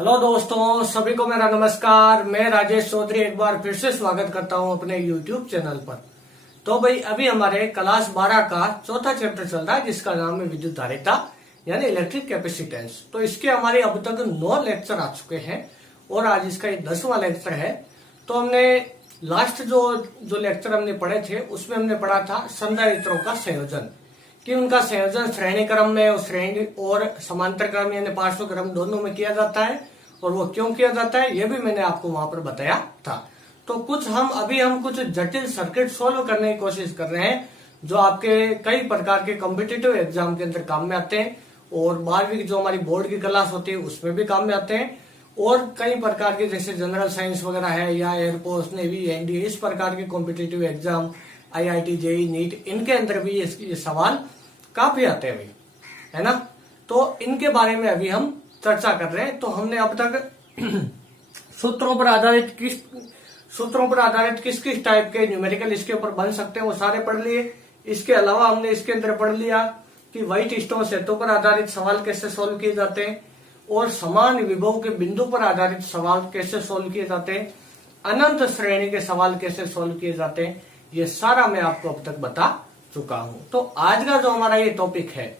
Hello दोस्तों, सभी को मेरा नमस्कार। मैं राजेश चौधरी एक बार फिर से स्वागत करता हूं अपने यूट्यूब चैनल पर। तो भाई अभी हमारे क्लास 12 का चौथा चैप्टर चल रहा है जिसका नाम है विद्युत धारिता यानी इलेक्ट्रिक कैपेसिटेंस। तो इसके हमारे अब तक 9 लेक्चर आ चुके हैं और आज इसका ये 10वां लेक्चर है। तो हमने लास्ट जो लेक्चर हमने पढ़े थे उसमें हमने पढ़ा था संधारित्रों का संयोजन, कि उनका संयोजन श्रेणी क्रम में और श्रेणी और समांतर क्रम यानी पार्श्व क्रम दोनों में किया जाता है और वो क्यों किया जाता है ये भी मैंने आपको वहां पर बताया था। तो हम कुछ जटिल सर्किट सोल्व करने की कोशिश कर रहे हैं जो आपके कई प्रकार के कॉम्पिटिटिव एग्जाम के अंदर काम में आते हैं और 12वीं की जो हमारी बोर्ड की क्लास होती है उसमें भी काम में आते हैं और कई प्रकार के जैसे जनरल साइंस वगैरह है या एयरफोर्स नेवी एनडीए इस प्रकार के competitive exam IIT JEE NEET इनके अंदर भी ये सवाल काफी आते हैं भाई, है ना। तो इनके बारे में अभी हम चर्चा कर रहे हैं। तो हमने अब तक सूत्रों पर आधारित किस किस टाइप के न्यूमेरिकल इसके ऊपर बन सकते हैं वो सारे पढ़ लिए। इसके अलावा हमने इसके अंदर पढ़ लिया कि व्हाइट स्टोन सेतु पर आधारित सवाल कैसे सोल्व किए जाते हैं और समान विभव के बिंदु पर आधारित सवाल कैसे सोल्व किए जाते हैं, अनंत श्रेणी के सवाल कैसे सोल्व किए जाते हैं, ये सारा मैं आपको अब तक बता चुका हूं। तो आज का जो हमारा ये टॉपिक है,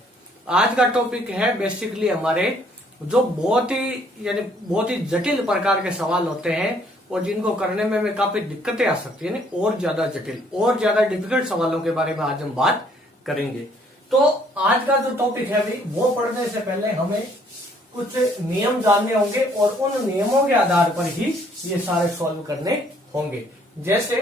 आज का टॉपिक है बेसिकली हमारे जो बहुत ही जटिल प्रकार के सवाल होते हैं और जिनको करने में हमें काफी दिक्कतें आ सकती है, और ज्यादा जटिल और ज्यादा डिफिकल्ट सवालों के बारे में आज हम बात करेंगे। तो आज का जो टॉपिक है अभी वो पढ़ने से पहले हमें कुछ नियम जानने होंगे और उन नियमों के आधार पर ही ये सारे सॉल्व करने होंगे। जैसे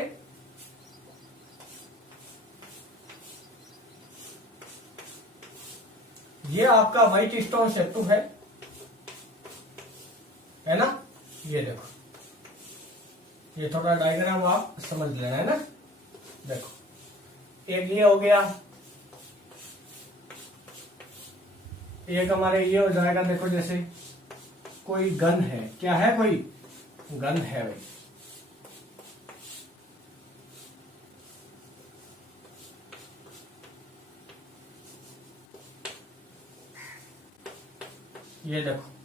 ये आपका व्हाइट स्टोन सेतु है ना। ये देखो, ये थोड़ा डायग्राम आप समझ लेना, है ना। देखो एक ये हो गया, एक हमारे ये हो जाएगा। देखो जैसे कोई गन है, क्या है, कोई गन है भाई। ये देखो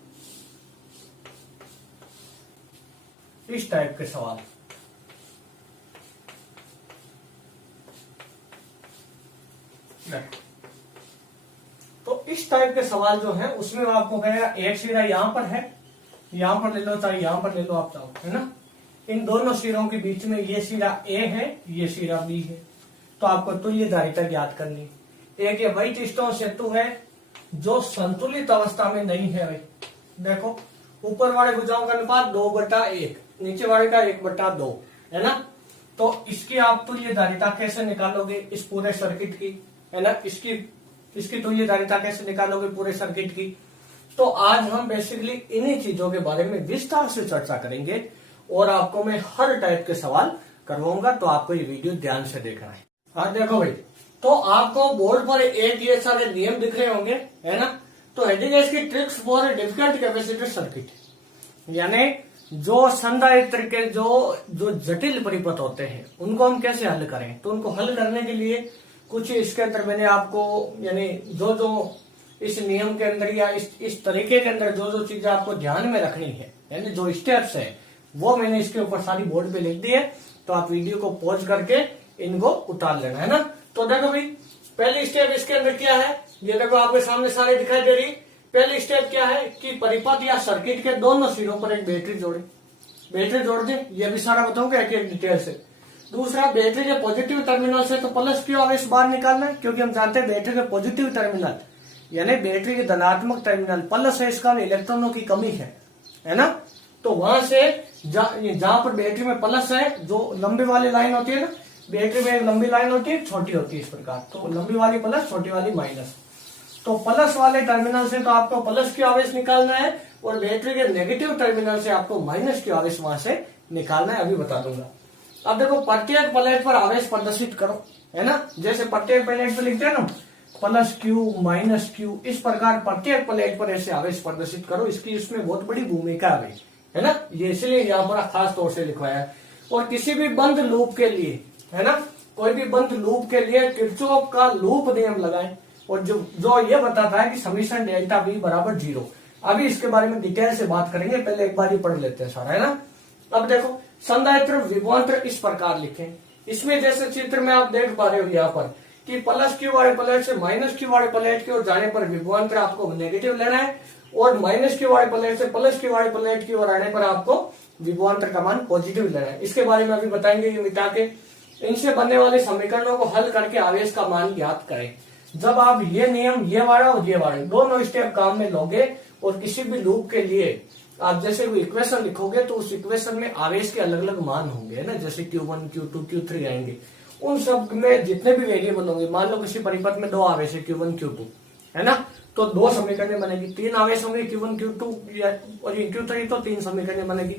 इस टाइप के सवाल, तो इस टाइप के सवाल जो है उसमें आपको कहेगा एक सिरा यहां पर है, यहां पर ले लो चाहे यहां पर ले लो, आप चाहो, है ना। इन दोनों सिरों के बीच में ये सिरा ए है, ये सिरा बी है, तो आपको तुल्य धारिता ज्ञात करनी। एक ये व्हाइट स्टोन सेतु है जो संतुलित अवस्था में नहीं है भाई। देखो ऊपर वाले भुजाओं का अनुपात 2/1, नीचे वाले का 1/2, है ना। तो इसकी आप तुल्य धारिता कैसे निकालोगे इस पूरे सर्किट की, है ना। इसकी तुल्य धारिता कैसे निकालोगे पूरे सर्किट की। तो आज हम बेसिकली इन्हीं चीजों के बारे में विस्तार से चर्चा करेंगे और आपको मैं हर टाइप के सवाल करवाऊंगा, तो आपको ये वीडियो ध्यान से देखना है। हाँ देखो भाई, तो आपको बोर्ड पर एक ये सारे नियम दिख रहे होंगे, है ना। तो हेडिंग है इसकी tricks for difficult capacitor circuit, यानी जो संधारित्र के जो जटिल परिपथ होते हैं उनको हम कैसे हल करें। तो उनको हल करने के लिए कुछ इसके अंदर मैंने आपको यानी जो इस नियम के अंदर या इस तरीके के अंदर जो चीजें आपको ध्यान में रखनी है, यानी जो स्टेप्स है वो मैंने इसके ऊपर सारी बोर्ड पे लिख दी है। तो आप वीडियो को पॉज करके इनको उतार लेना, है ना। तो देखो भाई पहली स्टेप इसके अंदर क्या है, ये देखो आपके सामने सारे दिखाई दे रही। पहली स्टेप क्या है कि परिपथ या सर्किट के दोनों सिरों पर एक बैटरी जोड़ दे। ये भी सारा बताऊंगा एक डिटेल से। दूसरा, बैटरी के पॉजिटिव टर्मिनल से तो प्लस क्यू आवेश बाहर निकालना है, क्योंकि हम जानते हैं बैटरी के पॉजिटिव टर्मिनल यानी बैटरी के धनात्मक टर्मिनल प्लस है, इसका इलेक्ट्रॉनों की कमी है ना। तो वहां से जहां पर बैटरी में प्लस है, जो लंबी वाली लाइन होती है ना, बैटरी में एक लंबी लाइन होती है, छोटी होती है इस प्रकार। तो लंबी वाली प्लस, छोटी वाली माइनस। तो प्लस वाले टर्मिनल से तो आपको प्लस क्यू आवेश निकालना है और बैटरी के नेगेटिव टर्मिनल से आपको माइनस क्यू आवेश वहां से निकालना है, अभी बता दूंगा। अब देखो प्रत्येक प्लेट पर आवेश प्रदर्शित करो, है ना। जैसे प्रत्येक प्लेट पर लिखते हैं ना प्लस क्यू माइनस क्यू, इस प्रकार प्रत्येक प्लेट पर ऐसे आवेश प्रदर्शित करो। इसकी उसमें बहुत बड़ी भूमिका है ना। ये इसलिए यहाँ पर खास तौर से लिखवाया है। और किसी भी बंद लूप के लिए, है ना, कोई भी बंद लूप के लिए किरचॉफ का लूप नियम लगाएं और जो ये बताता है कि समीशन डेल्टा V बराबर 0। अभी इसके बारे में डिटेल से बात करेंगे, पहले एक बार ही पढ़ लेते हैं सारा, है ना। अब देखो संधारित्र विभवांतर इस प्रकार लिखें। इसमें जैसे चित्र में आप देख पा रहे हो यहाँ पर कि प्लस क्यू वाले प्लेट से माइनस क्यू वाले प्लेट की ओर जाने पर विभवांतर आपको नेगेटिव लेना है, और माइनस क्यू वाले प्लेट से प्लस क्यू वाले प्लेट की ओर आने पर आपको विभवांतर का मान पॉजिटिव लेना है। इसके बारे में अभी बताएंगे, ये मिटा के इनसे बनने वाले समीकरणों को हल करके आवेश का मान ज्ञात करें। जब आप ये नियम, ये वाला और ये वाला दोनों स्टेप काम में लोगे और किसी भी लूप के लिए आप जैसे कोई इक्वेशन लिखोगे तो उस इक्वेशन में आवेश के अलग अलग मान होंगे, है ना, जैसे Q1, Q2, Q3 आएंगे। उन सब में जितने भी वेरिएबल होंगे, मान लो किसी परिपथ में 2 आवेश है Q1, Q2, है ना, तो 2 समीकरणें बनेगी। 3 आवेश होंगे Q1, Q2 और Q3, तो 3 समीकरणें बनेगी,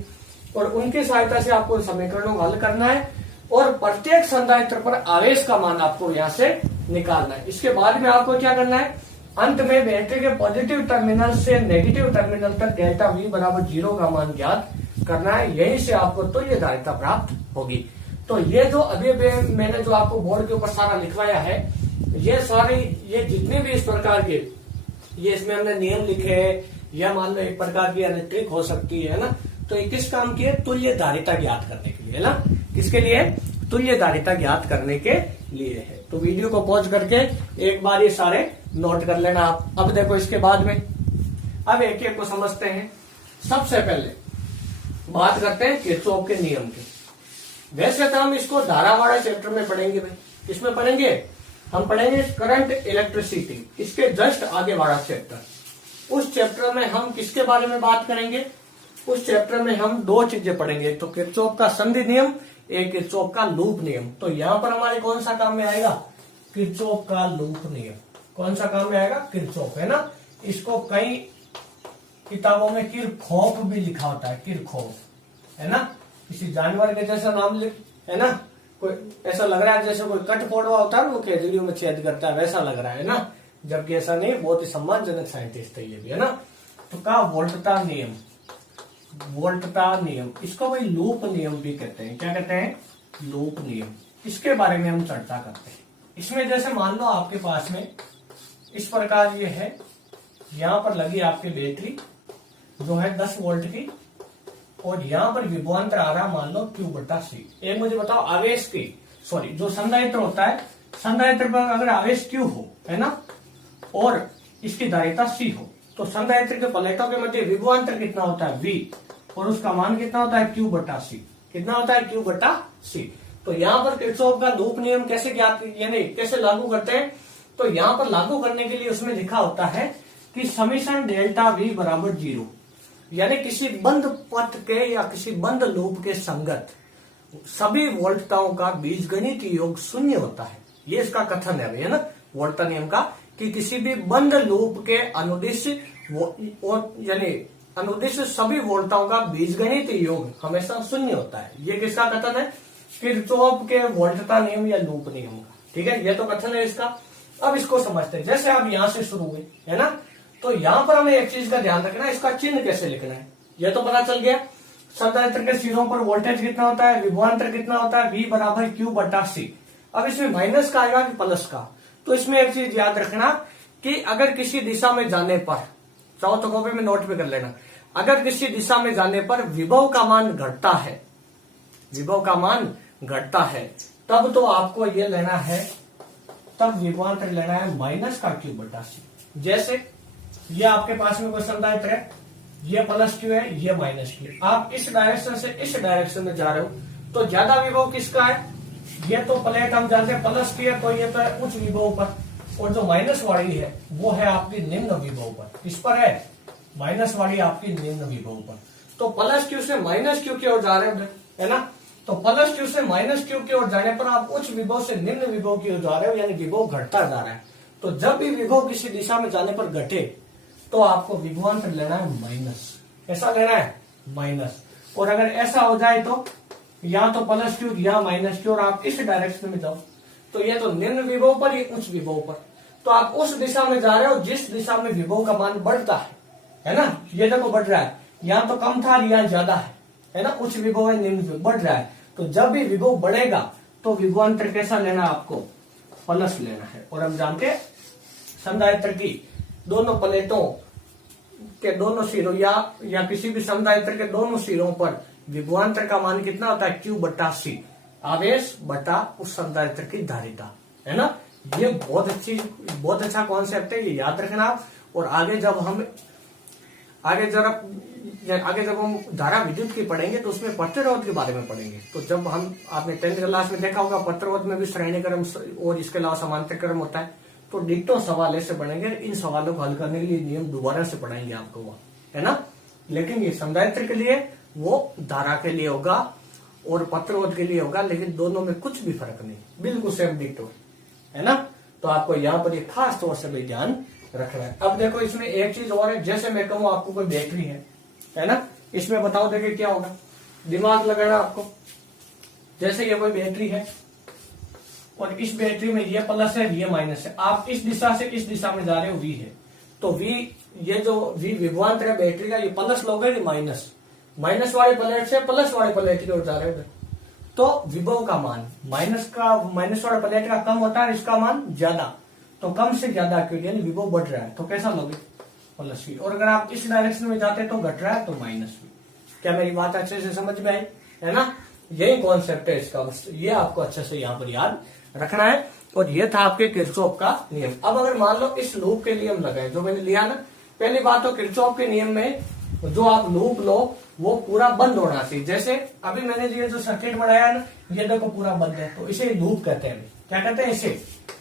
और उनकी सहायता से आपको समीकरणों को हल करना है और प्रत्येक संधारित्र पर आवेश का मान आपको यहाँ से निकालना है। इसके बाद में आपको क्या करना है, अंत में बैटरी के पॉजिटिव टर्मिनल से नेगेटिव टर्मिनल तक डेल्टा V बराबर 0 का मान ज्ञात करना है। यहीं से आपको तुल्य धारिता प्राप्त होगी। तो ये जो अभी मैंने जो आपको बोर्ड के ऊपर सारा लिखवाया है, ये सारे ये जितने भी इस प्रकार के ये इसमें हमने नियम लिखे हैं, या मान लो एक प्रकार की इलेक्ट्रिक हो सकती है ना, तो ये किस काम की है, तुल्य धारिता ज्ञात करने के लिए, है ना। किसके लिए, तुल्य धारिता ज्ञात करने के लिए है। तो वीडियो को पॉज करके एक बार ये सारे नोट कर लेना आप। अब देखो इसके बाद में अब एक एक को समझते हैं। सबसे पहले बात करते हैं किरचॉफ के नियम की। वैसे तो हम इसको धारावाड़ा चैप्टर में पढ़ेंगे भाई, किसमें पढ़ेंगे, हम पढ़ेंगे करंट इलेक्ट्रिसिटी, इसके जस्ट आगे वाला चैप्टर। उस चैप्टर में हम किसके बारे में बात करेंगे, उस चैप्टर में हम 2 चीजें पढ़ेंगे, तो किरचॉफ का संधि नियम, एक किरचॉफ का लूप नियम। तो यहाँ पर हमारे कौन सा काम में आएगा, किरचॉफ का लूप नियम। कौन सा काम में आएगा, किरचॉफ, है ना। इसको कई किताबों में किरखॉफ भी लिखा होता है, किरखॉफ, है ना, किसी जानवर के जैसा नाम लिख, है ना, कोई ऐसा लग रहा है जैसे कोई कट फोड़वा होता है वो केजड़ियों में छेद करता है, वैसा लग रहा है ना, जबकि ऐसा नहीं, बहुत ही सम्मानजनक साइंटिस्ट है ये भी, है ना। तो का वोल्टता नियम, वोल्टता नियम, इसको भाई लूप नियम भी कहते हैं। क्या कहते हैं, लूप नियम। इसके बारे में हम चर्चा करते हैं। इसमें जैसे मान लो आपके पास में इस प्रकार ये है, यहाँ पर लगी आपकी बैटरी जो है 10 वोल्ट की, और यहाँ पर विभवांतर आ रहा मान लो Q/C। एक मुझे बताओ आवेश की, सॉरी, जो संधारित्र होता है, संधारित्र पर अगर आवेश Q हो, है ना, और इसकी धारिता C हो, तो संधारित्र के प्लेटों के मध्य विभवांतर कितना होता है, V, और उसका मान कितना होता है, Q/C। कितना होता है, Q/C। तो यहाँ पर किरचॉफ का लूप नियम कैसे ज्ञात, यानी कैसे लागू करते हैं, तो यहाँ पर लागू करने के लिए उसमें लिखा होता है कि समीशन डेल्टा V बराबर 0, यानी किसी बंद पथ के या किसी बंद लूप के संगत सभी वोल्टताओं का बीजगणित योग 0 होता है। ये इसका कथन है, है ना, वोल्टा नियम का, कि किसी भी बंद लूप के अनुदिश यानी अनुदिश सभी वोल्टताओं का बीजगणित योग हमेशा 0 होता है। ये किसका कथन है, किरचॉफ के वोल्टता नियम या लूप नियम का। ठीक है, ये तो कथन है इसका। अब इसको समझते हैं। जैसे आप यहां से शुरू हुए, है ना, तो यहां पर हमें एक चीज का ध्यान रखना है, इसका चिन्ह कैसे लिखना है, ये तो पता चल गया। संधारित्र के सिरों पर वोल्टेज कितना होता है, विभवांतर कितना होता है, V बराबर Q/C। अब इसमें माइनस का आएगा कि प्लस का, तो इसमें एक चीज याद रखना कि अगर किसी दिशा में जाने पर, चाहो तो कॉपी में नोट भी कर लेना, अगर किसी दिशा में जाने पर विभव का मान घटता है, विभव का मान घटता है, तब तो आपको ये लेना है, तब विभवांतर लेना है माइनस का Q/C। जैसे ये आपके पास में कोई संधारित्र है, ये प्लस Q है, ये माइनस Q। आप इस डायरेक्शन से इस डायरेक्शन में जा रहे हो, तो ज्यादा विभव किसका है, ये तो प्लेट हम जानते हैं प्लस Q है, तो ये तो है उच्च विभव पर, और जो माइनस वाली है वो है आपकी निम्न विभव पर। इस पर है माइनस वाली आपकी निम्न विभव पर। तो प्लस Q से माइनस Q की ओर जा रहे हो, है ना, तो प्लस Q से माइनस Q की ओर जाने पर आप उच्च विभव से निम्न विभव की ओर जा रहे हो, यानी विभव घटता जा रहा है। तो जब भी विभव किसी दिशा में जाने पर घटे, तो आपको विभवांतर लेना है माइनस। ऐसा लेना है माइनस। और अगर ऐसा हो जाए तो या तो प्लस Q या माइनस Q, और आप इस डायरेक्शन में जाओ, तो ये तो निम्न विभव पर, ये उच्च विभव पर, तो आप उस दिशा में जा रहे हो जिस दिशा में विभव का मान बढ़ता है ना। ये देखो बढ़ रहा है, यहाँ तो कम था, यहाँ ज्यादा है ना, उच्च विभव है, निम्न विभव बढ़ रहा है। तो जब भी विभव बढ़ेगा तो विभवांतर कैसा लेना, आपको प्लस लेना है। और हम जानते हैं संधारित्र की दोनों प्लेटों के दोनों सिरों या किसी भी समदायित्र के दोनों सिरों पर विभवांतर का मान कितना होता है, Q बटा C, आवेश बटा उस समदायित्र की धारिता, है ना। ये बहुत अच्छा कॉन्सेप्ट है, ये याद रखना आप। और आगे जब हम धारा विद्युत की पढ़ेंगे तो उसमें प्रतिरोध के बारे में पढ़ेंगे। तो जब आपने 10th क्लास में देखा होगा प्रतिरोध में भी श्रेणी क्रम और इसके अलावा समांतर क्रम होता है। तो डिट्टो सवाल ऐसे बनेंगे, इन सवालों को हल करने के लिए नियम दोबारा से पढ़ाएंगे आपको वो, है ना। लेकिन ये संधारित्र के लिए, वो धारा के लिए होगा और प्रतिरोध के लिए होगा, लेकिन दोनों में कुछ भी फर्क नहीं, बिल्कुल सेम डिट्टो, है ना। तो आपको यहाँ पर ये खास तौर से भी ध्यान रखना है। अब देखो इसमें एक चीज और है, जैसे मैं कहूँ आपको कोई बैटरी है ना, इसमें बताओ देखिए क्या होगा, दिमाग लगाना आपको। जैसे ये कोई बैटरी है और इस बैटरी में ये प्लस है, ये माइनस है, आप इस दिशा से इस दिशा में जा रहे हो, V है, तो V, ये जो V विभवांतर है बैटरी का, ये प्लस लोगे कि माइनस, माइनस वाले प्लेट से प्लस वाले प्लेट की ओर जा रहे हो, तो विभव का मान माइनस वाले प्लेट का कम होता है, इसका मान ज्यादा, तो कम से ज्यादा क्यों, यानी विभव बढ़ रहा है, तो कैसा लोगे, प्लस V। और अगर आप इस डायरेक्शन में जाते हैं तो घट रहा है, तो माइनस V। क्या मेरी बात अच्छे से समझ में आई, है ना। यही कॉन्सेप्ट है इसका, बस ये आपको अच्छे से यहाँ पर याद रखना है। और ये था आपके किरचॉफ का नियम। अब अगर मान लो इस लूप के नियम लगाए जो मैंने लिया ना, पहली बात तो किरचॉफ के नियम में जो आप लूप लो वो पूरा बंद होना चाहिए। जैसे अभी मैंने ये जो सर्किट बनाया ना, ये देखो पूरा बंद है, तो इसे लूप कहते हैं। क्या कहते हैं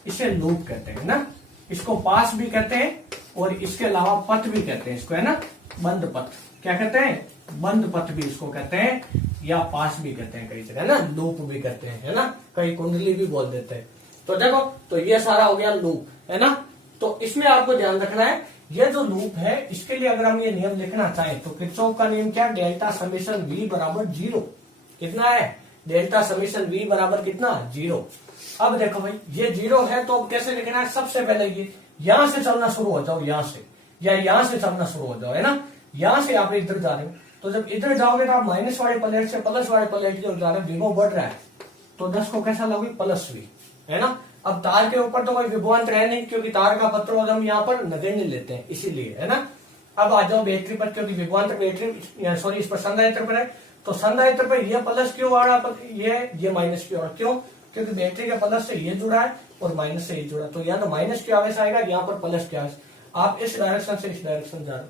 इसे लूप कहते हैं ना। इसको पास भी कहते हैं और इसके अलावा पथ भी कहते हैं इसको, है ना, बंद पथ। क्या कहते हैं, बंद पथ भी इसको कहते हैं, या पास भी कहते हैं कई जगह ना, लूप भी कहते हैं, है ना, कई कुंडली भी बोल देते हैं। तो देखो, तो ये सारा हो गया लूप, है ना। तो इसमें आपको ध्यान रखना है, ये जो लूप है इसके लिए अगर हम ये नियम लिखना चाहें तो किरचॉफ का नियम क्या, डेल्टा समेशन V बराबर 0। कितना है, डेल्टा समेशन V बराबर कितना, 0। अब देखो भाई ये 0 है, तो अब कैसे लिखना है, सबसे पहले ये यहां से चलना शुरू हो जाओ, यहां से, या यहां से चलना शुरू हो जाओ, है ना। यहां से आप इधर जा रहे हो, तो जब इधर जाओगे तो आप माइनस वाले प्लेट से प्लस वाले प्लेट की ओर जा रहे हो, विभव बढ़ रहा है, तो 10 को कैसा लोगे, प्लस V, है ना। अब तार के ऊपर तो कोई विभवांतर है नहीं, क्योंकि तार का प्रतिरोध हम यहाँ पर नगण्य लेते हैं, इसीलिए, है ना। अब आ जाओ बैटरी पर, क्योंकि विभवांतर बैटरी सॉरी इस पर संधारित्र पर है, तो संधारित्र पर यह प्लस क्यों आ रहा, ये माइनस क्यों आ रहा, क्यों, क्योंकि बैटरी के प्लस से ये जुड़ा है और माइनस से ये जुड़ा, तो यहाँ तो माइनस क्यों आवेश आएगा, यहाँ पर प्लस क्या आवेश। आप इस डायरेक्शन से इस डायरेक्शन जा रहे हो,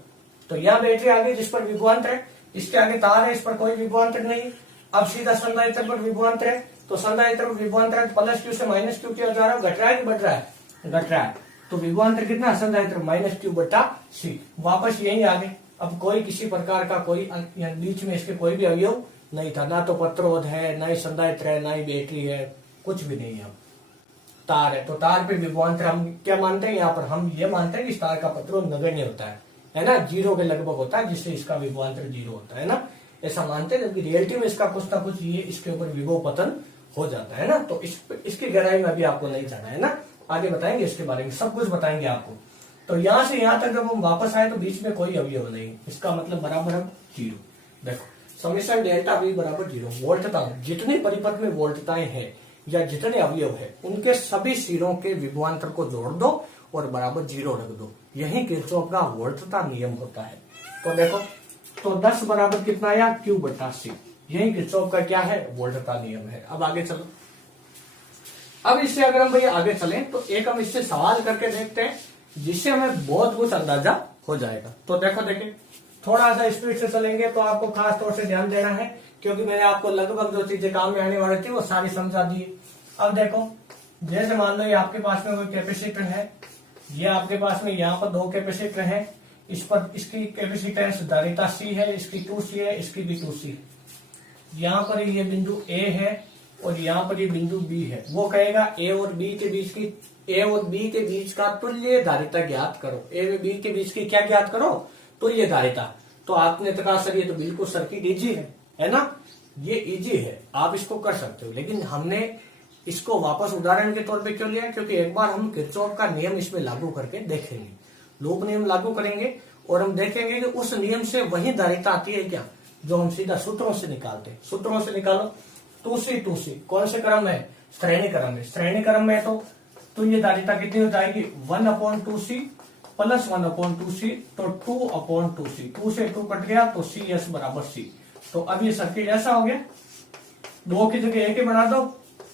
तो यहाँ बैटरी आ गई जिस पर विभवांतर है, इसके आगे तार है, इस पर कोई विभवांतर नहीं। अब सीधा संधारित्र पर विभवांतर है, तो संधारित्र पर विभवांतर है, प्लस क्यू से माइनस क्यू क्या जा रहा है, घट रहा है कि बढ़ रहा है, घट रहा है। तो विभवांतर कितना, संधारित्र माइनस क्यू बटा C। वापस यही आ गए। अब कोई किसी प्रकार का कोई बीच में इसके कोई भी अवयव नहीं था, ना तो प्रतिरोध है, ना ही संधारित्र है, ना ही बैटरी है, कुछ भी नहीं है। तार है, तो तार पे विभवांतर हम क्या मानते हैं, यहाँ पर हम ये मानते हैं कि इस तार का प्रतिरोध नगण्य होता है ना, 0 के लगभग होता है, जिससे इसका विभवांतर 0 होता है ना, ऐसा मानते हैं। जबकि रियलिटी में इसका कुछ ना कुछ ये इसके ऊपर विभव पतन हो जाता है ना। तो इसकी गहराई में अभी आपको नहीं जाना है ना, आगे बताएंगे इसके बारे में, सब कुछ बताएंगे आपको। तो यहाँ से यहाँ तक जब हम वापस आए तो बीच में कोई अवयव नहीं, इसका मतलब बराबर हम 0। देखो समेशन डेल्टा V बराबर 0। वोल्टता, जितने परिपथ में वोल्टताएं हैं या जितने अवयव है उनके सभी सिरों के विभवांतर को जोड़ दो और बराबर 0 रख दो। यही किरचॉफ का वोल्टता नियम होता है। तो देखो, तो 10 बराबर कितना आया, Q बटा C। यही किरचॉफ का क्या है, वोल्टता नियम है। अब आगे चलो। अब इससे अगर हम भैया आगे चलें तो एक हम इससे सवाल करके देखते हैं, जिससे हमें बहुत कुछ अंदाजा हो जाएगा। तो देखिए थोड़ा सा स्पीड से चलेंगे तो आपको खास तौर से ध्यान देना है, क्योंकि मैंने आपको लगभग जो चीजें काम में आने वाली थी वो सारी समझा दी। अब देखो, जैसे मान लो ये आपके पास में कोई कैपेसिटर है, ये आपके पास में यहाँ पर 2 कैपेसिटर है, इस पर इसकी कैपेसिटेंस धारिता C है, इसकी 2C है, इसकी भी 2C है। यहाँ पर ये बिंदु A है और यहाँ पर ये बिंदु B है। वो कहेगा A और B के बीच का तुल्य धारिता ज्ञात करो। A और B के बीच की क्या ज्ञात करो, तुल्य धारिता। तो आपने तो कहा सर ये तो बिल्कुल सर्किट इजी है ना, ये इजी है, आप इसको कर सकते हो। लेकिन हमने इसको वापस उदाहरण के तौर पे क्यों लिया, क्योंकि एक बार हम किरचॉफ का नियम इसमें लागू करके देखेंगे। लूप नियम लागू करेंगे और हम देखेंगे कि उस नियम से वही धारिता आती है क्या जो हम सीधा सूत्रों से निकालते हैं। सूत्रों से निकालो, 2C कौन से क्रम है, श्रेणी क्रम में। श्रेणी क्रम में तो ये धारिता कितनी हो जाएगी, 1/2C प्लस 1/2c, तो 2/2c, 2 से 2 कट गया तो CS बराबर C। तो अब ये सर्किट ऐसा हो गया, 2 की जगह 1 ही बना दो,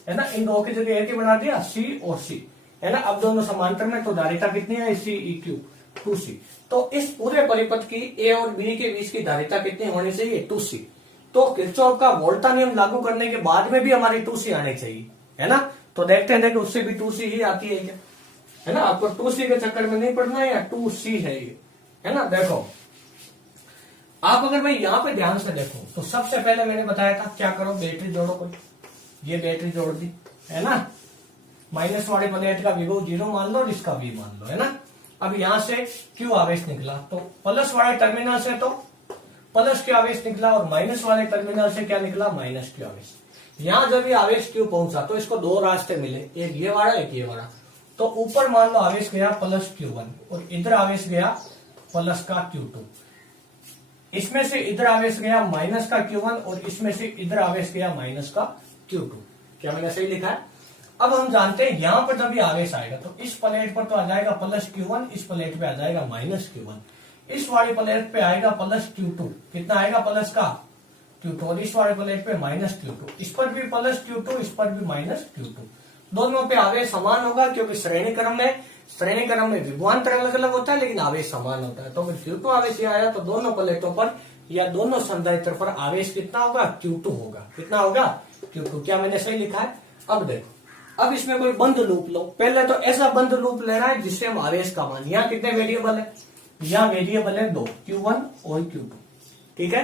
है ना, इन 2 की जगह 1 ही बना दिया, C और C, है ना। अब दोनों समांतर में, तो धारिता कितनी है, CEQ 2C। तो इस पूरे परिपथ की A और B के बीच की धारिता कितनी होनी चाहिए, 2C। तो किरचॉफ का वोल्टा नियम लागू करने के बाद में भी हमारी 2C आनी चाहिए, है ना। तो देखते हैं कि उससे भी 2C ही आती है क्या, है ना। आपको 2C के चक्कर में नहीं पड़ना है, या 2C है ये, है ना। देखो आप अगर भाई यहाँ पे ध्यान से देखो, तो सबसे पहले मैंने बताया था क्या करो, बैटरी जोड़ो कोई, ये बैटरी जोड़ दी, है ना। माइनस वाले प्लेट का विभव 0 मान लो और इसका V मान लो, है ना। अब यहां से Q आवेश निकला, तो प्लस वाले टर्मिनल से तो प्लस Q आवेश निकला, और माइनस वाले टर्मिनल से क्या निकला, माइनस Q आवेश। यहां जब ये आवेश Q पहुंचा तो इसको 2 रास्ते मिले, एक ये वाला एक ये वाला। तो ऊपर मान लो आवेश गया प्लस Q1 और इधर आवेश गया प्लस का Q2, इसमें से इधर आवेश गया माइनस का Q1 और इसमें से इधर आवेश गया माइनस का Q2। क्या मैंने सही लिखा है। अब हम जानते हैं यहां पर जब ये आवेश आएगा तो इस प्लेट पर तो आ जाएगा प्लस Q1, इस प्लेट पे आ जाएगा माइनस Q1, इस वाली प्लेट पे आएगा प्लस Q2, कितना आएगा प्लस का Q2, और इस वाले प्लेट पे माइनस Q2, इस पर भी प्लस Q2, इस पर भी माइनस Q2। दोनों पे आवेश समान होगा, क्योंकि श्रेणी क्रम में विभवांतर अलग अलग होता है लेकिन आवेश समान होता है। तो अगर Q2 आवेश यहाँ आया तो दोनों प्लेटों पर या दोनों संधारित्र पर आवेश कितना होगा, Q2 होगा। कितना होगा, Q2। क्या मैंने सही लिखा है। अब देखो, अब इसमें कोई बंद लूप लो, पहले तो ऐसा बंद लूप लेना है जिससे हम आवेश का मान, यहाँ कितने वेरिएबल है, यहाँ वेरिएबल है 2, Q1 और Q2, ठीक है।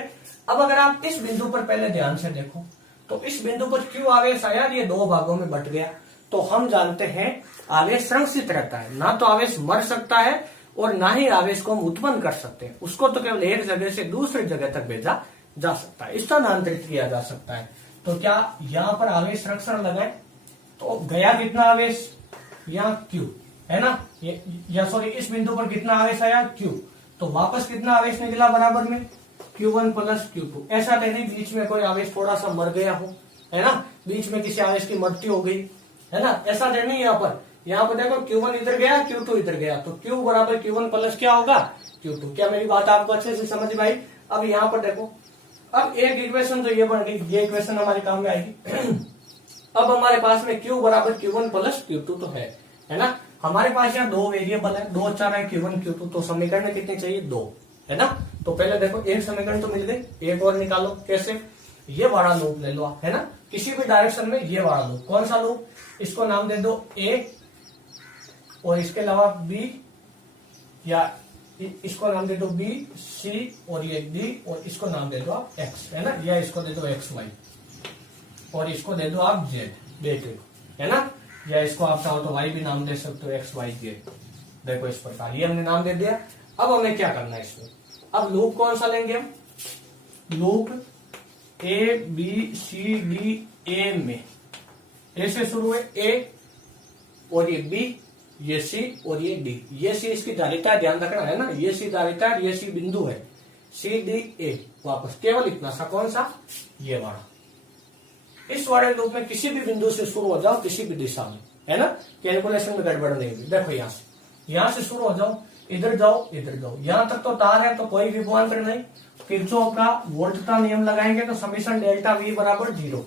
अब अगर आप इस बिंदु पर पहले ध्यान से देखो, तो इस बिंदु पर Q आवेश आया, ये 2 भागों में बट गया। तो हम जानते हैं आवेश संरक्षित रहता है, ना तो आवेश मर सकता है और ना ही आवेश को हम उत्पन्न कर सकते हैं। उसको तो केवल एक जगह से दूसरी जगह तक भेजा जा सकता है, स्थानांतरित किया जा सकता है। तो क्या यहाँ पर आवेश संरक्षण लगाए, तो गया कितना आवेश, यहाँ Q, है ना, या सॉरी इस बिंदु पर कितना आवेश आया, Q, तो वापस कितना आवेश निकला बराबर में, Q1 प्लस Q2। ऐसा तो नहीं बीच में कोई आवेश थोड़ा सा मर गया हो, है ना, बीच में किसी आवेश की मृत्यु हो गई, है ना, ऐसा तो नहीं। यहाँ पर देखो Q1 इधर गया, Q2 इधर गया, तो Q बराबर Q1 प्लस क्या होगा, Q2। क्या मेरी बात आपको अच्छे से समझ में आई। अब यहाँ पर देखो, अब एक इक्वेशन तो ये बन गई, ये इक्वेशन हमारे काम में आएगी। अब हमारे पास में Q बराबर Q1 प्लस Q2 तो है ना। हमारे पास यहाँ 2 वेरिएबल है, 2 चर है, Q1 Q2, तो समीकरण कितने चाहिए, 2, है ना। तो पहले देखो एक समीकरण तो मिल गई, एक और निकालो। कैसे, ये वाला लूप ले लो, है ना, किसी भी डायरेक्शन में ये वाला लूप। कौन सा लूप, इसको नाम दे दो A और इसके अलावा B, या इसको नाम दे दो B, C और ये D, और इसको नाम दे दो आप X, है ना, या इसको दे दो XY और इसको दे दो आप Z, बैटरी, है ना, या इसको आप चाहो तो Y भी नाम दे सकते हो, XYZ। देखो इस प्रकार ये हमने नाम दे दिया। अब हमें क्या करना है इसमें, अब लूप कौन सा लेंगे हम, loop A B C D A में, A से शुरू है, A और ये B, ये C और ये D, ये C इसकी धारिता, ध्यान रखना, है ना, ये C धारिता है, ये C बिंदु है, C D A। वापस केवल इतना सा, कौन सा, ये वाला। इस वाले लूप में किसी भी बिंदु से शुरू हो जाओ, किसी भी दिशा में, है ना, कैलकुलेशन में गड़बड़ नहीं होगी। देखो यहाँ से शुरू हो जाओ, इधर जाओ, इधर जाओ, यहाँ तक तो तार है, तो कोई विभवांतर नहीं। किरचॉफ का वोल्टता नियम लगाएंगे तो समीशन डेल्टा V बराबर 0।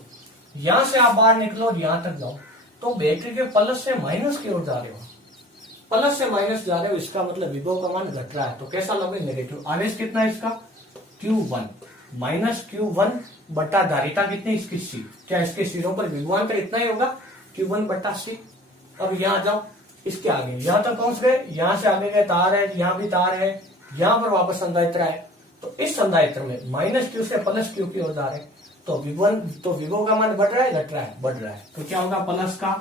यहां से आप बाहर निकलो और यहां तक जाओ, तो बैटरी के प्लस से माइनस की ओर जा रहे हो, प्लस से माइनस जा रहे हो, इसका मतलब विभव का मान घट रहा है। तो कैसा लगे, नेगेटिव। आवेश कितना है इसका, Q1 माइनस Q1 बटा धारिता कितनी इसकी C। क्या इसके सिरों पर विभवांतर इतना ही होगा, Q1 बटा C। अब यहाँ जाओ, इसके आगे यहाँ तक पहुंच गए, यहाँ से आगे गए तार है, यहाँ भी तार है, यहाँ पर वापस संधारित्र है। तो इस संधारित्र में माइनस Q से प्लस Q की ओर जा रहे, तो विभव का मान बढ़ रहा है, घट रहा है, बढ़ रहा है। तो क्या होगा, प्लस का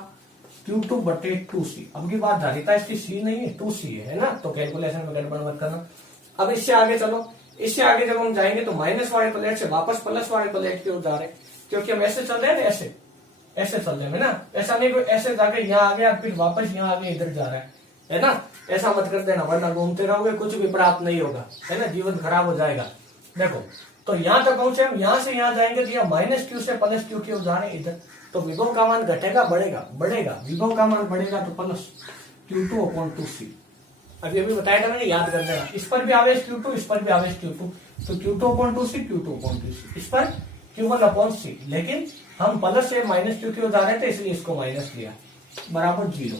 Q2 बटे 2C। अब की बात धारिता इसकी C नहीं है, 2C है ना, तो कैलकुलेशन में गड़बड़ मत करना। अब इससे आगे चलो, इससे आगे जब हम जाएंगे तो माइनस वाले प्लेट से वापस प्लस वाले प्लेट की ओर जा रहे, क्योंकि हम ऐसे चल रहे हैं, ऐसे चल रहे हैं ना, ऐसा नहीं कोई ऐसे जाके यहाँ आ गया फिर वापस यहाँ आगे इधर जा रहा है ना, ऐसा मत कर देना, वरना घूमते रहोगे, कुछ भी प्राप्त नहीं होगा, है ना, जीवन खराब हो जाएगा। देखो, तो यहाँ तक पहुंचे हम, यहाँ से यहाँ जाएंगे तो यहाँ माइनस Q से प्लस Q की ओर जा रहे हैं इधर, तो विभव का मान घटेगा, बढ़ेगा, विभव का मान बढ़ेगा तो प्लस Q2/2C, अभी अभी बताया था मैंने, याद कर लेना। इस पर भी आवेश Q2, इस पर भी आवेश Q2, तो Q2/2C, Q2/2C, इस पर Q1/C। लेकिन हम प्लस से माइनस Q की ओर जा रहे थे, इसलिए इसको माइनस लिया, बराबर 0।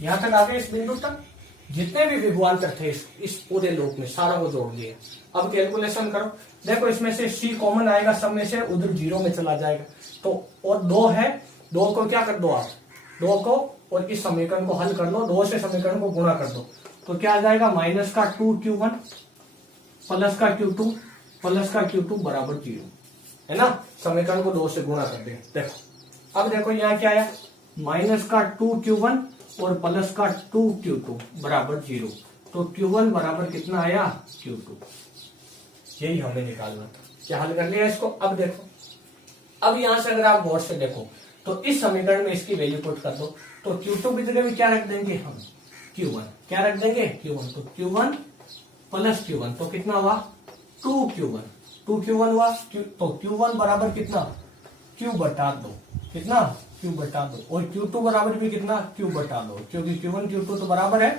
यहां तक आ गए, इस बिंदु तक जितने भी विभवांतर थे इस पूरे लूप में सारा वो जोड़ लिया। अब कैलकुलेशन करो, देखो इसमें से C कॉमन आएगा, सब में से उधर 0 में चला जाएगा, तो और 2 है, 2 को क्या कर दो आप, 2 को और इस समीकरण को हल कर लो, 2 से समीकरण को गुणा कर दो, तो क्या आ जाएगा, माइनस का 2Q1 प्लस का Q2 प्लस का Q2 बराबर 0, है ना। समीकरण को 2 से गुणा कर दे। देखो अब देखो यहाँ क्या आया, माइनस का 2Q1 और प्लस का 2Q2 बराबर 0, तो Q1 बराबर कितना आया, Q2। यही हमें निकालना था। क्या हल कर लिया इसको। अब देखो, अब यहां से अगर आप गौर से देखो तो इस समीकरण में इसकी वैल्यू पुट कर दो, तो Q2 की जगह भी क्या रख देंगे हम, Q1, क्या रख देंगे, Q1, तो Q1 प्लस Q1 तो कितना हुआ, 2Q1, 2Q1 हुआ, तो Q1 बराबर कितना, Q/2, कितना, Q/2, और Q2 बराबर भी कितना, Q/2, क्योंकि Q1 Q2 तो बराबर है,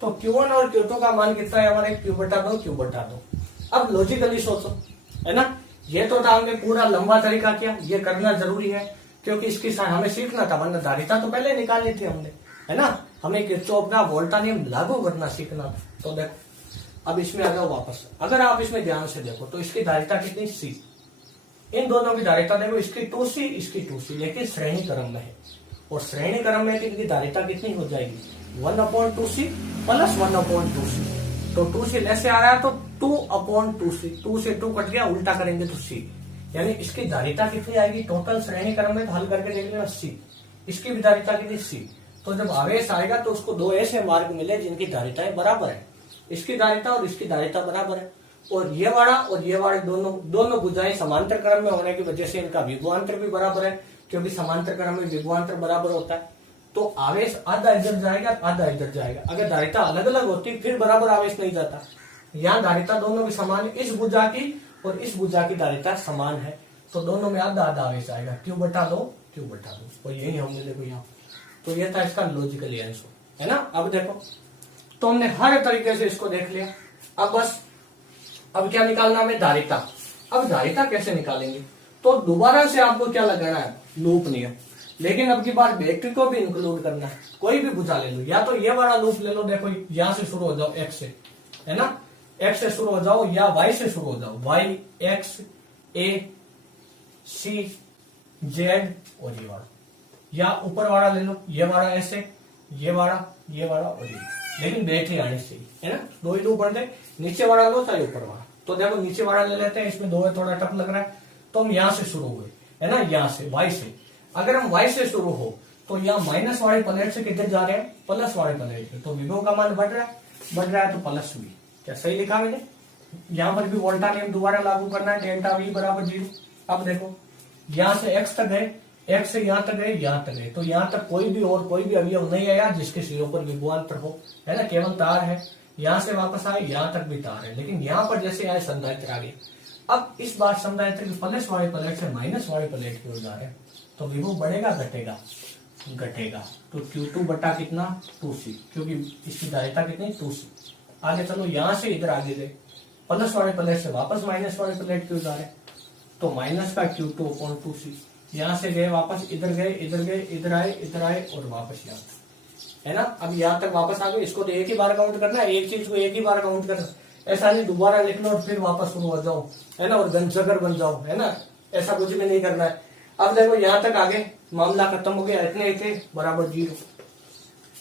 तो Q1 और Q2 का मान कितना है हमारे, Q/2, Q/2। अब लॉजिकली सोचो, है ना, ये तो था हमने पूरा लंबा तरीका किया, ये करना जरूरी है क्योंकि इसकी हमें सीखना था, वरना धारिता तो पहले निकाली थी हमने, है ना। हमें किरचॉफ का वोल्टा नियम लागू करना सीखना था। तो देखो अब इसमें आ जाओ वापस, अगर आप इसमें ध्यान से देखो तो इसकी धारिता कितनी, C, इन दोनों की धारिता देखो, इसकी 2C, इसकी 2C, लेकिन श्रेणी क्रम में है, और श्रेणी क्रम में इनकी धारिता कितनी हो जाएगी, 1/2C प्लस 1/2C, तो 2C ऐसे आ रहा है तो 2/2C, 2 से 2 कट गया, उल्टा करेंगे तो C, यानी इसकी धारिता कितनी आएगी टोटल श्रेणी क्रम में, तो हल करके देख लेना C, इसकी भी धारिता कितनी C। तो जब आवेश आएगा तो उसको 2 ऐसे मार्ग मिले जिनकी धारिताएं बराबर है, इसकी धारिता और इसकी धारिता बराबर है, और ये वाला दोनों भुजाएं समांतर क्रम में होने की वजह से इनका विभवांतर भी बराबर है, क्योंकि समांतर क्रम में विभवांतर बराबर होता है, तो आवेश आधा इधर जाएगा आधा इधर जाएगा। अगर धारिता अलग अलग होती फिर बराबर आवेश नहीं जाता। यहाँ धारिता दोनों की समान है, इस भुजा की और इस भुजा की धारिता समान है, तो दोनों में आधा आधा आवेश आएगा, Q/2, Q/2, और यही हमने देखो यहाँ। तो ये था इसका लॉजिकल आंसर, है ना। अब देखो, तो हमने हर तरीके से इसको देख लिया। अब बस अब क्या निकालना हमें, धारिता। अब धारिता कैसे निकालेंगे, तो दोबारा से आपको क्या लगाना है, लूप नियम, लेकिन अब की बार बैटरी को भी इंक्लूड करना है। कोई भी भुजा ले लो, या तो ये वाला लूप ले लो, देखो यहां से शुरू हो जाओ X से, है ना, X से शुरू हो जाओ, या Y से शुरू हो जाओ, Y, X, A, C, Z और ये वाला, या ऊपर वाला ले लो, ये वाला ऐसे, ये वाला और ये, लेकिन बैटरी आने से, है ना, 2 ही लूप बनते, नीचे वाला लो चाहे ऊपर वाला। तो देखो नीचे वाला ले लेते हैं, इसमें 2 है, थोड़ा टफ लग रहा है, तो हम यहां से शुरू हुए, है ना, यहां से Y से। अगर हम Y से शुरू हो तो यहाँ माइनस वाले प्लेट से किधर जा रहे हैं, प्लस वाले प्लेट पे, तो विभव का मान बढ़ रहा है तो प्लस V। क्या सही लिखा मैंने, यहाँ पर भी वोल्टा नियम दोबारा लागू करना है, डेल्टा V बराबर 0। अब देखो यहाँ से X तक गए, X से यहाँ तक गए, तो यहाँ तक कोई भी अवयव नहीं आया जिसके सिरों पर विभवांतर हो, है ना, केवल तार है। यहाँ से वापस आए, यहाँ तक भी तार है, लेकिन यहाँ पर जैसे आए संधारित्र आ गई। अब इस बार संधारित्र की प्लस वाले प्लेट से माइनस वाले प्लेट की ओर जा रहे हैं, तो विभव बढ़ेगा घटेगा, तो Q2 बटा कितना, 2C, क्योंकि इसकी धारिता कितनी, 2C। आगे चलो, यहां से इधर आगे गए, प्लस वाले प्लेट से वापस माइनस वाले प्लेट की ओर जा रहे, तो माइनस का Q2/2C। यहाँ से गए वापस, इधर आए और वापस यहाँ, है ना। अब यहाँ तक वापस आ गए, इसको तो एक ही बार काउंट करना है, एक चीज को एक ही बार काउंट करना, ऐसा नहीं दोबारा लिख लो और फिर वापस शुरू हो जाओ, है ना, और गंजगर बन जाओ, है ना, ऐसा कुछ भी नहीं करना है। अब देखो यहाँ तक आगे मामला खत्म हो गया, इतने बराबर 0,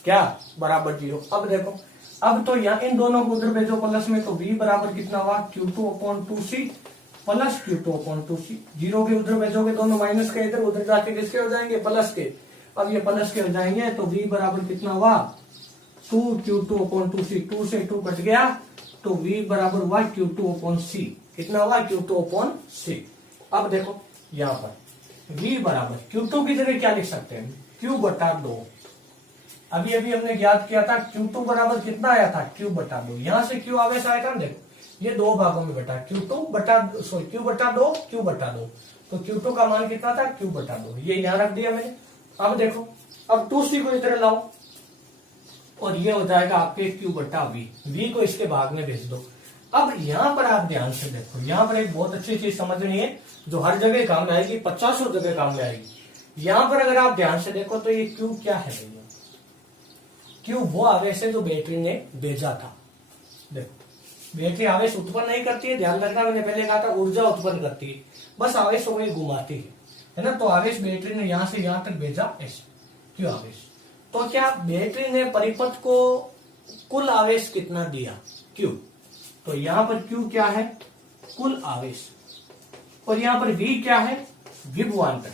क्या बराबर 0। अब देखो, अब तो यहाँ इन दोनों को उधर भेजो प्लस में, तो V बराबर कितना हुआ, Q2/2C प्लस Q2/2C। 0 के उधर भेजोगे, दोनों माइनस के इधर, उधर जाके किसके हो जाएंगे, प्लस के। अब ये प्लस के हो जाएंगे, तो V बराबर कितना हुआ, 2Q2/2C, 2 से 2 कट गया, तो V बराबर हुआ Q2/C, कितना हुआ, Q2/C। अब देखो यहाँ पर V बराबर Q2 की जगह क्या लिख सकते हैं, Q/2। अभी हमने ज्ञात किया था Q2 बराबर कितना आया था, Q/2। यहां से Q आवेश आया था, देखो ये 2 भागों में बटा, Q/2, तो Q2 का मान कितना था, Q/2, ये यहां रख दिया मैंने। अब देखो, अब 2C को इधर लाओ, और ये हो जाएगा आपके Q बटा V। V को इसके भाग में भेज दो। अब यहाँ पर आप ध्यान से देखो, यहाँ पर एक बहुत अच्छी चीज समझनी है जो हर जगह काम में आएगी, 50 जगह काम में आएगी। यहाँ पर अगर आप ध्यान से देखो तो ये Q क्या है भैया? Q वो आवेश है जो बैटरी ने भेजा था। देखो बैटरी आवेश उत्पन्न नहीं करती है, ध्यान रखना, मैंने पहले कहा था ऊर्जा उत्पन्न करती है, बस आवेश को घुमाती है ना। तो आवेश बैटरी ने यहां से यहां तक भेजा, ऐसे Q आवेश। तो क्या बैटरी ने परिपथ को कुल आवेश कितना दिया? Q। तो यहां पर Q क्या है? कुल आवेश। और यहां पर V क्या है? विभवांतर।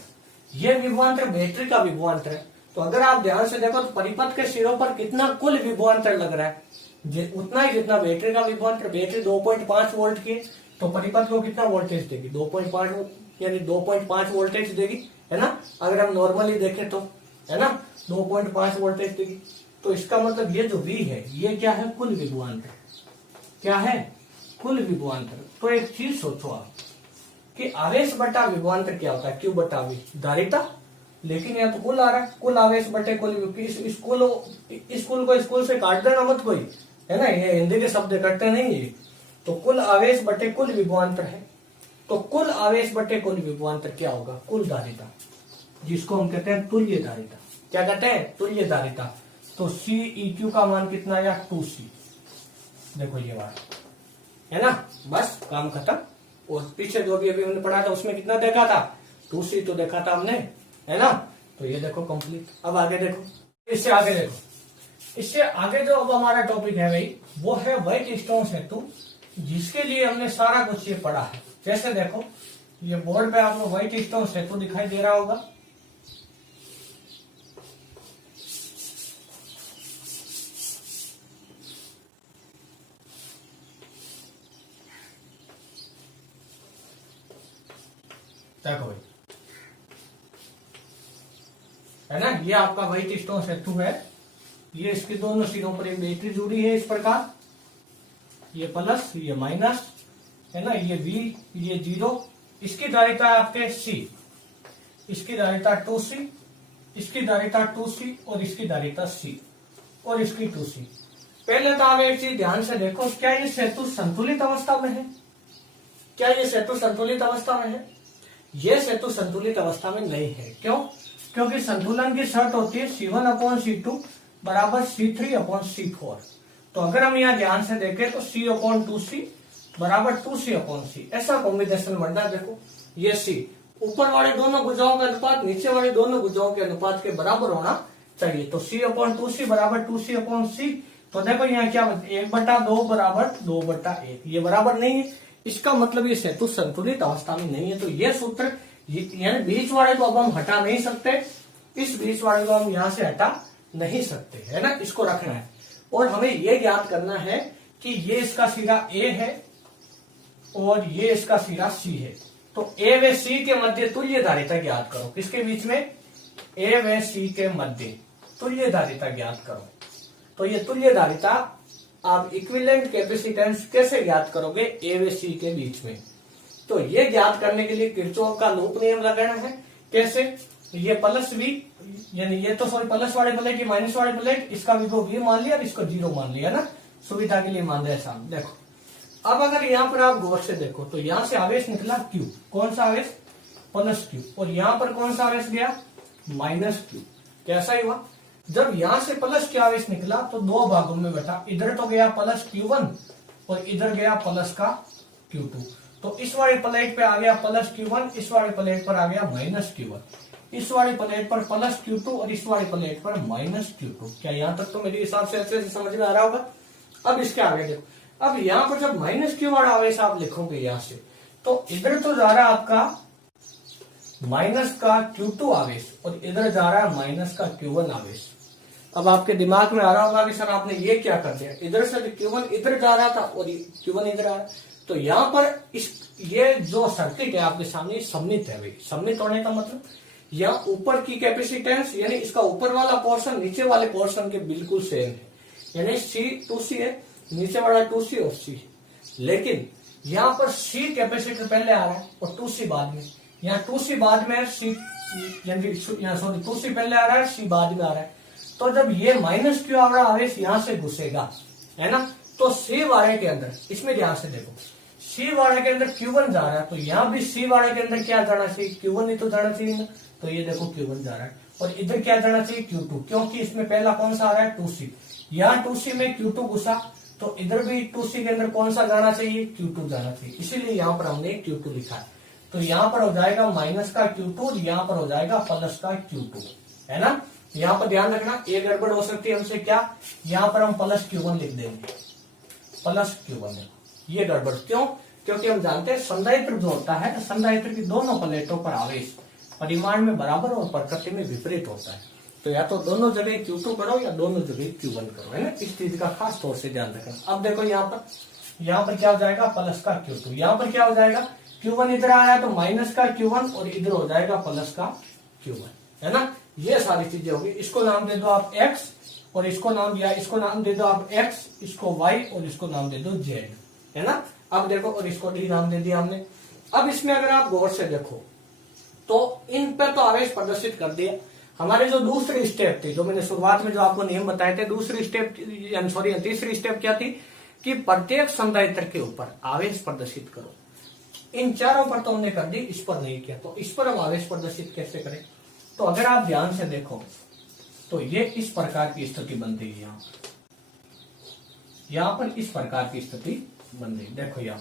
यह विभवांतर बैटरी का विभवांतर है। तो अगर आप ध्यान से देखो तो परिपथ के सिरों पर कितना कुल विभवांतर लग रहा है, उतना ही जितना बैटरी का विभवांतर। बैटरी 2.5 वोल्ट की, तो परिपथ को कितना वोल्टेज देगी? 2.5, यानी 2.5 वोल्टेज देगी, है ना। अगर हम नॉर्मली देखें तो, है ना, 2.5 वोल्टेज देगी। तो इसका मतलब ये जो V है ये क्या है? कुल विभवांतर। क्या है? कुल विभवांतर। तो एक चीज सोचो आप कि आवेश बटा विभवांतर क्या होता है? Q बटा V, धारिता। लेकिन यहाँ तो कुल आ रहा है, कुल आवेश बटे कुल। इस कुल को स्कूल से काट देना मत कोई, है ना, ये हिंदी के शब्द इकट्ठे नहीं है। तो कुल आवेश बटे कुल विभवांतर है। तो कुल आवेश बटे कुल विभवांतर क्या होगा? कुल धारिता, जिसको हम कहते हैं तुल्य धारिता। क्या कहते हैं? तुल्य धारिता। तो CEQ का मान कितना आया? 2C। देखो ये बात है ना, बस काम खत्म। और पीछे जो भी अभी हमने पढ़ा था उसमें कितना देखा था? 2C तो देखा था हमने, है ना। तो ये देखो कंप्लीट। अब आगे देखो, इससे आगे देखो, इससे आगे जो अब हमारा टॉपिक है भाई, वो है व्हाइट स्टोन सेतु, जिसके लिए हमने सारा कुछ ये पढ़ा है। जैसे देखो ये बोर्ड पे आपको व्हाइट स्टोन सेतु दिखाई दे रहा होगा। देखो भाई, है ना, ये आपका व्हाइट स्टोन सेतु है। ये इसके दोनों सिरों पर एक बैटरी जुड़ी है इस प्रकार, ये प्लस ये माइनस, है ना, ये V ये 0। इसकी धारिता है आपके C, इसकी धारिता 2C, इसकी धारिता 2C और इसकी धारिता C और इसकी 2C। पहले तो आप एक चीज ध्यान से देखो, क्या ये सेतु संतुलित अवस्था में है? क्या ये सेतु संतुलित अवस्था में है? ये सेतु संतुलित अवस्था में नहीं है। क्यों? क्योंकि संतुलन की शर्त होती है C1/C2 बराबर C3/C4। तो अगर हम यहाँ ध्यान से देखें तो C/2C बराबर 2C/C, ऐसा कॉम्बिनेशन बनना। देखो ये C, ऊपर वाले दोनों भुजाओं का अनुपात नीचे वाले दोनों भुजाओं के अनुपात के बराबर होना चाहिए। तो C/2C बराबर 2C/C। तो देखो यहाँ क्या 1/2 बराबर 2/1, ये बराबर नहीं है। इसका मतलब ये सेतु संतुलित अवस्था में नहीं है। तो ये सूत्र, यानी बीच वाले को अब हम हटा नहीं सकते, इस बीच वाले को हम यहां से हटा नहीं सकते, है ना, इसको रखना है। और हमें ये ज्ञात करना है कि ये इसका सिरा A है और ये इसका सिरा C है। तो A व C के मध्य तुल्य धारिता ज्ञात करो। किसके बीच में? A व C के मध्य तुल्य धारिता ज्ञात करो। तो ये तुल्य धारिता आप इक्विवेलेंट कैपेसिटेंस कैसे ज्ञात करोगे A व C के बीच में? तो ये ज्ञात करने के लिए किरचॉफ का लूप नियम लगाना है। कैसे? ये प्लस V, यानी ये तो सॉरी प्लस वाले प्लेट, ये माइनस वाले प्लेट, इसका विभव V मान लिया और इसको 0 मान लिया ना, सुविधा के लिए मान रहे हैं। देखो अब अगर यहाँ पर आप गौर से देखो तो यहाँ से आवेश निकला Q, कौन सा आवेश? Plus Q। और यहाँ पर कौन सा आवेश गया? Minus Q। कैसा ही हुआ? जब यहाँ से प्लस Q आवेश निकला तो दो भागों में बटा, इधर तो गया प्लस Q1 और इधर गया प्लस का Q2। तो इस वाले प्लेट पे आ गया प्लस Q1, इस वाले प्लेट पर आ गया माइनस Q1, इस वाली प्लेट पर प्लस Q2 और इस वाली प्लेट पर माइनस Q2। क्या यहाँ तक तो मेरे हिसाब से अच्छे से समझ में आ रहा होगा? अब इसके आगे देखो, अब यहाँ पर जब माइनस Q वाला आवेश आप लिखोगे यहाँ से, तो इधर तो जा रहा है आपका माइनस का Q2 आवेश और इधर जा रहा है माइनस का Q1 आवेश। अब आपके दिमाग में आ रहा होगा कि सर आपने ये क्या कर दिया, इधर से Q1 इधर जा रहा था और Q1 इधर आ रहा। तो यहाँ पर ये जो सर्किट है आपके सामने सममित है भाई। सममित होने का मतलब यहाँ ऊपर की कैपेसिटेंस, यानी इसका ऊपर वाला पोर्शन नीचे वाले पोर्शन के बिल्कुल सेम है, यानी C 2C है, नीचे वाला 2C और C। लेकिन यहाँ पर C कैपेसिटर पहले आ रहा है और 2C बाद में, यहाँ 2C बाद में है, C यानी यहाँ सॉरी 2C पहले आ रहा है, C बाद में आ रहा है। तो जब ये माइनस क्यू वाला आवेश यहां से घुसेगा, है ना, तो सी वाले के अंदर, इसमें ध्यान से देखो, सी वाले के अंदर Q1 जा रहा है, तो यहाँ भी सी वाले के अंदर क्या जाना चाहिए, Q1 ही तो जाना चाहिए ना। तो ये देखो Q1 जा रहा है, और इधर क्या जाना चाहिए, Q2, क्योंकि इसमें पहला कौन सा आ रहा है, 2C। यहाँ 2C में Q2 घुसा, तो इधर भी 2C के अंदर कौन सा जाना चाहिए, Q2 जाना चाहिए, इसीलिए यहाँ पर हमने Q2 लिखा है। तो यहाँ पर हो जाएगा माइनस का Q2 और यहाँ पर हो जाएगा प्लस का Q2, है ना। यहाँ पर ध्यान रखना, एक गड़बड़ हो सकती है हमसे, क्या, यहाँ पर हम प्लस Q1 लिख देंगे, प्लस Q1, ये गड़बड़ क्यों, क्योंकि हम जानते हैं संधारित्र जो होता है, संधारित्र की दोनों प्लेटों पर आवेश परिमाण में बराबर और प्रकृति में विपरीत होता है। तो या तो दोनों जगह Q2 करो या दोनों जगह Q1 करो, है ना, इस चीज का खास तौर से ध्यान रखना। अब देखो यहाँ पर क्या हो जाएगा, प्लस का Q2, यहाँ पर क्या हो जाएगा, Q1 इधर आ रहा है तो माइनस का Q1 और इधर हो जाएगा प्लस का Q1, है ना। ये सारी चीजें होगी। इसको नाम दे दो आप X, और इसको नाम दे दो आप X, इसको Y और इसको नाम दे दो Z, है ना। अब देखो, और इसको D नाम दे दिया हमने। अब इसमें अगर आप गौर से देखो तो इन पर तो आवेश प्रदर्शित कर दिया। हमारे जो दूसरी स्टेप थी, जो मैंने शुरुआत में जो आपको नियम बताए थे, तीसरी स्टेप क्या थी कि प्रत्येक संधारित्र के ऊपर आवेश प्रदर्शित करो। इन चारों पर तो हमने कर दी, इस पर नहीं किया, तो इस पर हम आवेश प्रदर्शित कैसे करें। तो अगर आप ध्यान से देखो तो ये इस प्रकार की स्थिति बनती है, यहाँ पर इस प्रकार की स्थिति बन रही। देखो यहाँ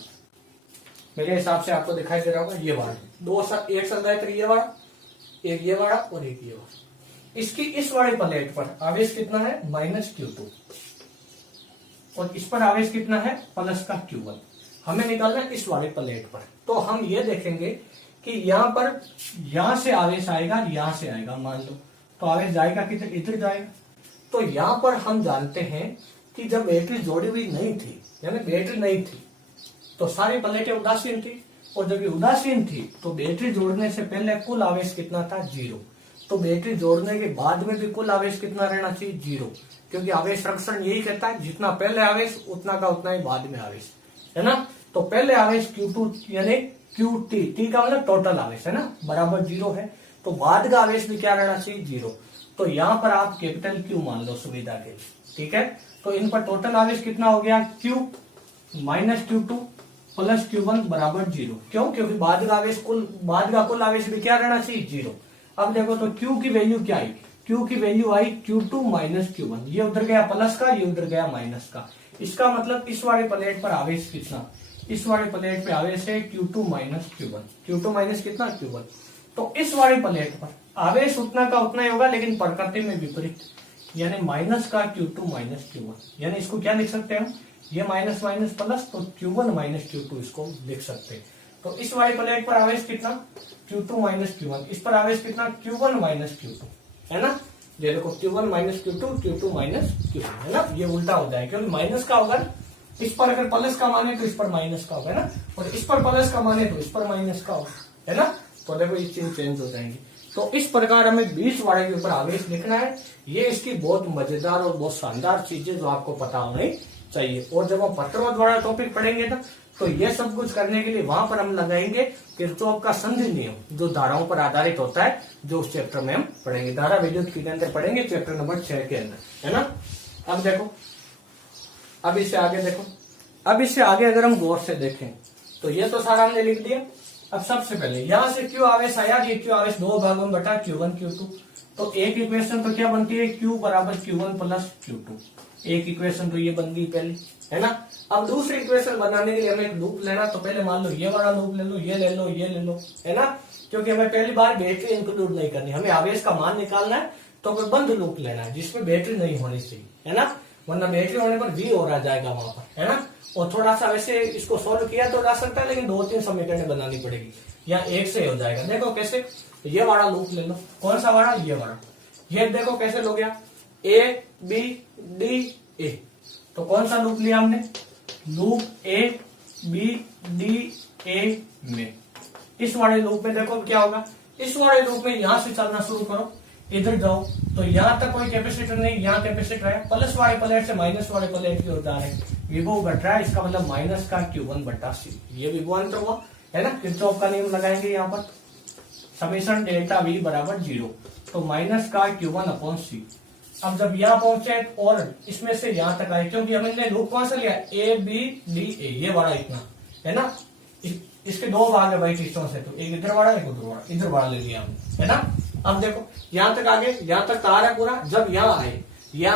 मेरे हिसाब से आपको दिखाई दे रहा होगा, ये वाला एक संधारित्र, ये वाला, एक ये वाला और एक ये वाला। इसकी इस वाली प्लेट पर आवेश कितना है, माइनस Q2, और इस पर आवेश कितना है, प्लस का Q1। हमें निकालना है इस वाले प्लेट पर। तो हम ये देखेंगे कि यहाँ से आवेश आएगा, यहाँ से आएगा, मान लो, तो आवेश जाएगा किधर, इधर जाएगा। तो यहाँ पर हम जानते हैं कि जब बैटरी जोड़ी हुई नहीं थी, यानी बैटरी नहीं थी, तो सारी प्लेटें उदासीन थी, और जब ये उदासीन थी तो बैटरी जोड़ने से पहले कुल आवेश कितना था, 0। तो बैटरी जोड़ने के बाद में भी कुल आवेश कितना रहना चाहिए, 0, क्योंकि आवेश संरक्षण यही कहता है जितना पहले आवेश उतना का उतना ही बाद में आवेश, है ना। तो पहले आवेश Q2 यानी QT, T का मतलब टोटल आवेश, है ना, बराबर 0 है, तो बाद का आवेश भी क्या रहना चाहिए, 0। तो यहाँ पर आप कैपिटल Q मान लो सुविधा के लिए, ठीक है। तो इन पर टोटल आवेश कितना हो गया, Q minus Q2 plus Q1 बराबर 0। क्यों, क्योंकि बाद का कुल आवेश भी क्या रहना चाहिए, 0। अब देखो तो Q की वैल्यू क्या आई, Q की वैल्यू आई Q2 माइनस Q1, ये उधर गया प्लस का, ये उधर गया माइनस का। इसका मतलब इस वाले प्लेट पर आवेश कितना, इस वाले प्लेट पे आवेश है Q2 minus Q1, Q2 minus कितना, Q1। तो इस वाले प्लेट पर आवेश उतना का उतना ही होगा, लेकिन प्रकृति में विपरीत, यानी माइनस का Q2 माइनस Q1, यानी इसको क्या लिख सकते हैं हम, ये माइनस माइनस प्लस, तो Q1 माइनस Q2 इसको लिख सकते हैं। तो इस वाले प्लेट पर आवेश कितना, Q2 माइनस Q1, इस पर आवेश कितना, Q1 माइनस Q2, है ना। ये देखो Q1 minus Q2, Q2 minus Q1, है ना, ये उल्टा हो जाएगा, क्योंकि माइनस का होगा, इस पर अगर प्लस का माने तो इस पर माइनस का होगा, है ना, और इस पर प्लस का माने तो इस पर माइनस का होगा, है ना। तो देखो ये चीज चेंज हो जाएंगी। तो इस प्रकार हमें 20 वाले के ऊपर आवेश लिखना है। ये इसकी बहुत मजेदार और बहुत शानदार चीजें जो आपको पता होनी चाहिए। और जब हम पत्ररोध वाला टॉपिक पढ़ेंगे ना, तो ये सब कुछ करने के लिए वहां पर हम लगाएंगे किरचॉफ का संधि नियम, जो धाराओं पर आधारित होता है, जो उस चैप्टर में हम पढ़ेंगे, धारा विद्युत के अंदर पढ़ेंगे, चैप्टर नंबर 6 के अंदर, है ना। अब देखो, अब इससे आगे देखो, अब इससे आगे अगर हम गौर से देखें तो ये तो सारा हमने लिख दिया। अब सबसे पहले यहाँ से Q आवेश आया, ये Q आवेश दो भागों में बटा Q1 Q2, तो एक इक्वेशन तो क्या बनती है, Q बराबर Q1 प्लस Q2, एक इक्वेशन तो ये बन गई पहले, है ना। अब दूसरी इक्वेशन बनाने के लिए हमें एक लूप लेना, तो पहले मान लो ये वाला लूप ले लो, ये ले लो, ये ले लो, है ना, क्योंकि हमें पहली बार बैटरी इंक्लूड नहीं करनी, हमें आवेश का मान निकालना है, तो कोई बंद लूप लेना है जिसमें बैटरी नहीं होनी चाहिए, है ना, वरना बैटरी होने पर V और आ जाएगा वहां पर, है ना। और थोड़ा सा वैसे इसको सोल्व किया तो जा सकता है, लेकिन 2-3 समीकरण बनानी पड़ेगी, या एक से हो जाएगा। देखो कैसे, ये वाला लूप ले लो, कौन सा वाला, ये वाला, ये देखो कैसे लो गया, A B D A, तो कौन सा लूप लिया हमने, loop A B D A में। इस वाले लूप में देखो क्या होगा, इस वाले लूप में यहां से चलना शुरू करो, इधर जाओ तो यहां तक कोई कैपेसिटर नहीं, यहाँ कैपेसिटर है, प्लस वाले प्लेट से माइनस वाले प्लेट की ओर जा रहे हैं, विभव घट रहा है, इसका मतलब माइनस का Q1 बटा C, ये विभवांतर हुआ, है ना। किरचॉफ का नियम लगाएंगे यहाँ पर, समेशन डेल्टा V बराबर 0, तो माइनस का Q1 अपॉन C, अब जब यहाँ पहुंचे और इसमें से यहाँ तक आए, क्योंकि हमने लूप कौन सा लिया, ए बी डी ए, ये बड़ा इतना है ना, इसके दो भाग है भाई टीचरों से, तो एक इधर वाला एक उधर वाला, इधर वाला ले लिया हमने, है ना। अब देखो यहाँ तक आगे, यहाँ तक तार है पूरा, जब यहाँ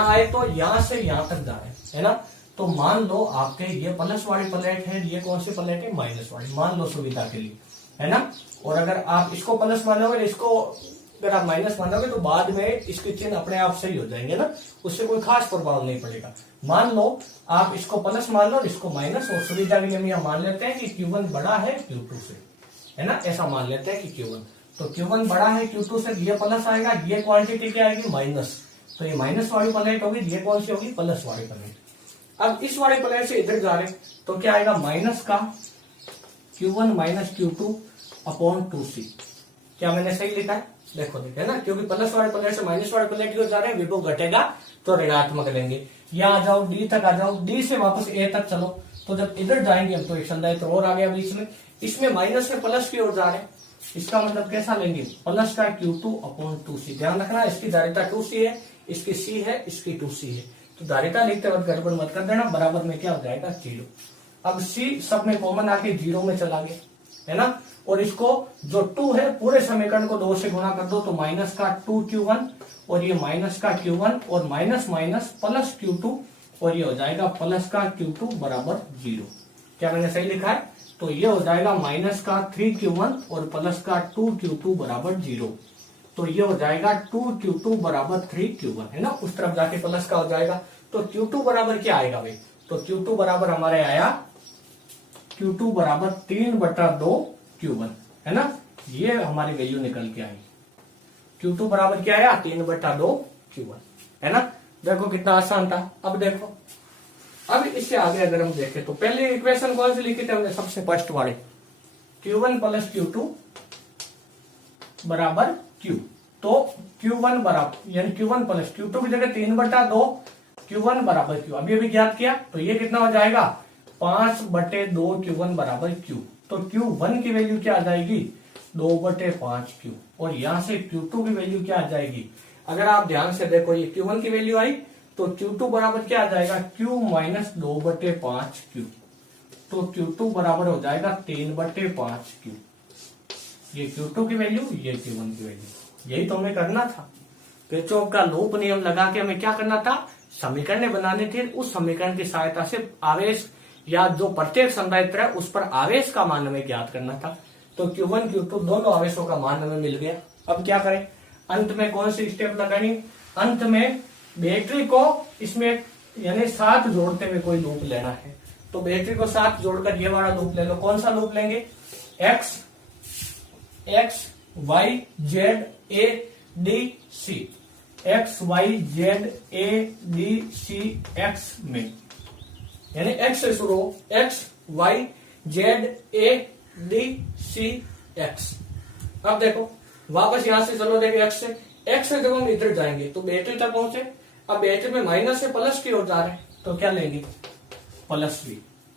आए तो यहाँ से यहाँ तक जा रहे हैं, है ना। तो मान लो आपके ये प्लस वाली प्लेट है, ये कौन सी प्लेट है, माइनस वाली, मान लो सुविधा के लिए, है ना। और अगर आप इसको प्लस मानोगे, इसको अगर आप माइनस मानोगे तो बाद में इसके चिन्ह अपने आप सही हो जाएंगे ना, उससे कोई खास प्रभाव नहीं पड़ेगा। मान लो आप इसको प्लस मान लो और इसको माइनस, और सुविधा के लिए हम यहाँ मान लेते हैं कि Q1 बड़ा है Q2 से, है ना, ऐसा मान लेते हैं कि Q1, तो Q1 बड़ा है Q2 से, ये प्लस आएगा, ये क्वांटिटी क्या आएगी, माइनस, तो ये माइनस वाली प्लेट होगी, ये कौन सी होगी, प्लस वाली प्लेट। अब इस वाली प्लेट से इधर जा रहे तो क्या आएगा, माइनस का Q1 minus Q2 upon 2C। क्या मैंने सही लिखा है, देखो है ना, क्योंकि प्लस वाले प्लेट से माइनस वाले प्लेट की ओर जा रहे हैं, विभव घटेगा तो ऋणात्मक लेंगे। यहाँ आ जाओ, डी तक आ जाओ, डी से वापस ए तक चलो, तो जब इधर जाएंगे हम तो एक संधारित्र और आ गया बीच में, इसमें माइनस से प्लस की ओर जा रहे हैं, इसका मतलब कैसा लेंगे, प्लस का Q2 अपॉन 2C। ध्यान रखना इसकी धारिता 2C है, इसकी C है, इसकी 2C है, तो धारिता लिखते वक्त गड़बड़ मत कर देना, बराबर में क्या हो जाएगा, 0। अब C सब में कॉमन आके 0 में चला गया, है ना। और इसको जो 2 है पूरे समीकरण को 2 से गुणा कर दो, तो माइनस का 2Q1 और ये माइनस का Q1 और माइनस माइनस प्लस Q2 और ये हो जाएगा प्लस का Q2 बराबर 0। क्या मैंने सही लिखा है, तो ये हो जाएगा माइनस का 3Q1 और प्लस का 2Q2 बराबर 0, तो ये हो जाएगा 2Q2 बराबर 3Q1, है ना, उस तरफ जाके प्लस का हो जाएगा। तो Q2 बराबर क्या आएगा भाई, तो Q2 बराबर हमारे आया, Q2 बराबर 3/2 Q1, है ना, ये हमारी वैल्यू निकल के आई। Q2 बराबर क्या आया, 3/2 Q1, है ना। देखो कितना आसान था। अब देखो, अब इससे आगे अगर हम देखें तो पहले इक्वेशन कौन सी लिखी थी हमने, सबसे फर्स्ट वाले, Q1 प्लस Q2 बराबर Q, तो Q1 बराबर यानी Q1 प्लस Q2 की जगह 3/2 Q1 बराबर Q, अभी अभी ज्ञात किया, तो ये कितना हो जाएगा, 5/2 Q1 बराबर Q। तो Q1 की वैल्यू क्या आ जाएगी, 2/5 Q, और यहां से Q2 की वैल्यू क्या आ जाएगी, अगर आप ध्यान से देखो, ये Q1 की वैल्यू आई तो Q2 बराबर क्या आ जाएगा, Q माइनस 2/5 Q, तो Q2 बराबर हो जाएगा 3/5 Q। ये Q2 की वैल्यू, ये Q1 की वैल्यू, यही तो हमें करना था। किरचॉफ का लूप नियम लगा के हमें क्या करना था, समीकरण बनाने थे, उस समीकरण की सहायता से आवेश या जो प्रत्येक संधारित्र है उस पर आवेश का मान हमें ज्ञात करना था। तो Q1 Q2 दोनों आवेशों का मान हमें मिल गया। अब क्या करें, अंत में कौन सी स्टेप लगानी, अंत में बैटरी को इसमें यानी साथ जोड़ते हुए कोई लूप लेना है, तो बैटरी को साथ जोड़कर ये वाला लूप ले लो। कौन सा लूप लेंगे, X Y Z A D C, X Y Z A D C X में, यानी X से शुरू, X Y Z A D C X। अब देखो वापस यहां से चलो, देखो X से जब हम इधर जाएंगे तो बैटरी तक पहुंचे, अब बैटरी में माइनस से प्लस की ओर जा रहे हैं, तो क्या लेंगे, प्लस V,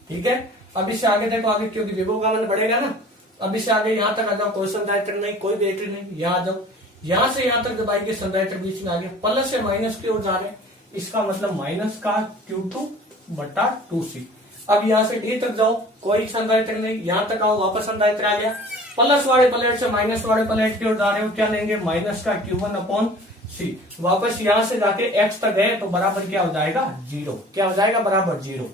ठीक है। अब इससे आगे देखो, आगे क्योंकि विभव का मान बढ़ेगा ना, अब इससे आगे यहाँ तक आ जाओ, कोई संधारित्र नहीं, कोई बैटरी नहीं, यहाँ आ जाओ, यहाँ से यहाँ तक जब आएंगे संधारित्र बीच में आगे प्लस से माइनस की ओर जा रहे हैं, इसका मतलब माइनस का Q2/2C। अब यहाँ से D तक जाओ, कोई संधारित्र नहीं, यहाँ तक आओ, वापस संधारित्र आ गया, प्लस वाले प्लेट से माइनस वाले प्लेट की ओर जा रहे हो, क्या लेंगे, माइनस का Q1/C। वापस यहाँ से जाके X तक गए तो बराबर क्या हो जाएगा, 0। क्या हो जाएगा, बराबर 0।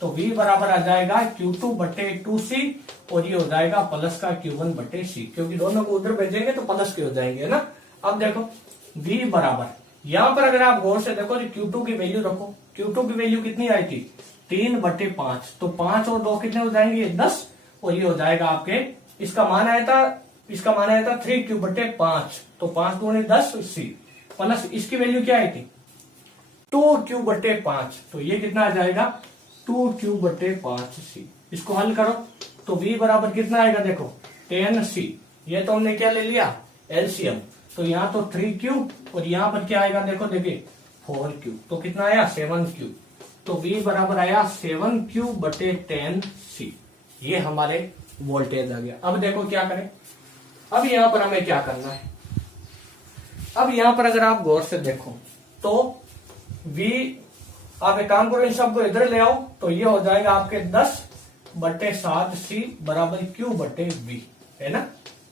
तो V बराबर आ जाएगा Q2/2C और ये हो जाएगा प्लस का Q1/C, क्योंकि दोनों को उधर भेजेंगे तो प्लस के हो जाएंगे, है ना। अब देखो V बराबर, यहाँ पर अगर आप गौर से देखो तो Q2 की वैल्यू रखो, Q2 की वैल्यू कितनी आई थी, 3/5, तो 5 और 2 कितने हो जाएंगे, 10, और ये हो जाएगा आपके, इसका मान आया था 3Q/5, तो 5 दूनी 10C, प्लस इसकी वैल्यू क्या आई थी, 2Q/5, तो ये कितना आ जाएगा, 2Q/5C। इसको हल करो तो V बराबर कितना आएगा, देखो 10C, ये तो हमने क्या ले लिया, एलसीएम, तो यहाँ तो 3Q और यहाँ पर क्या आएगा, देखो देखिए 4Q, तो कितना आया, 7Q, तो V बराबर आया 7Q/10C। ये हमारे वोल्टेज आ गया। अब देखो क्या करें, अब यहाँ पर हमें क्या करना है, अब यहाँ पर अगर आप गौर से देखो तो v, आप एक काम करो इन सबको इधर ले आओ, तो ये हो जाएगा आपके 10/7c बराबर q बटे v, है ना।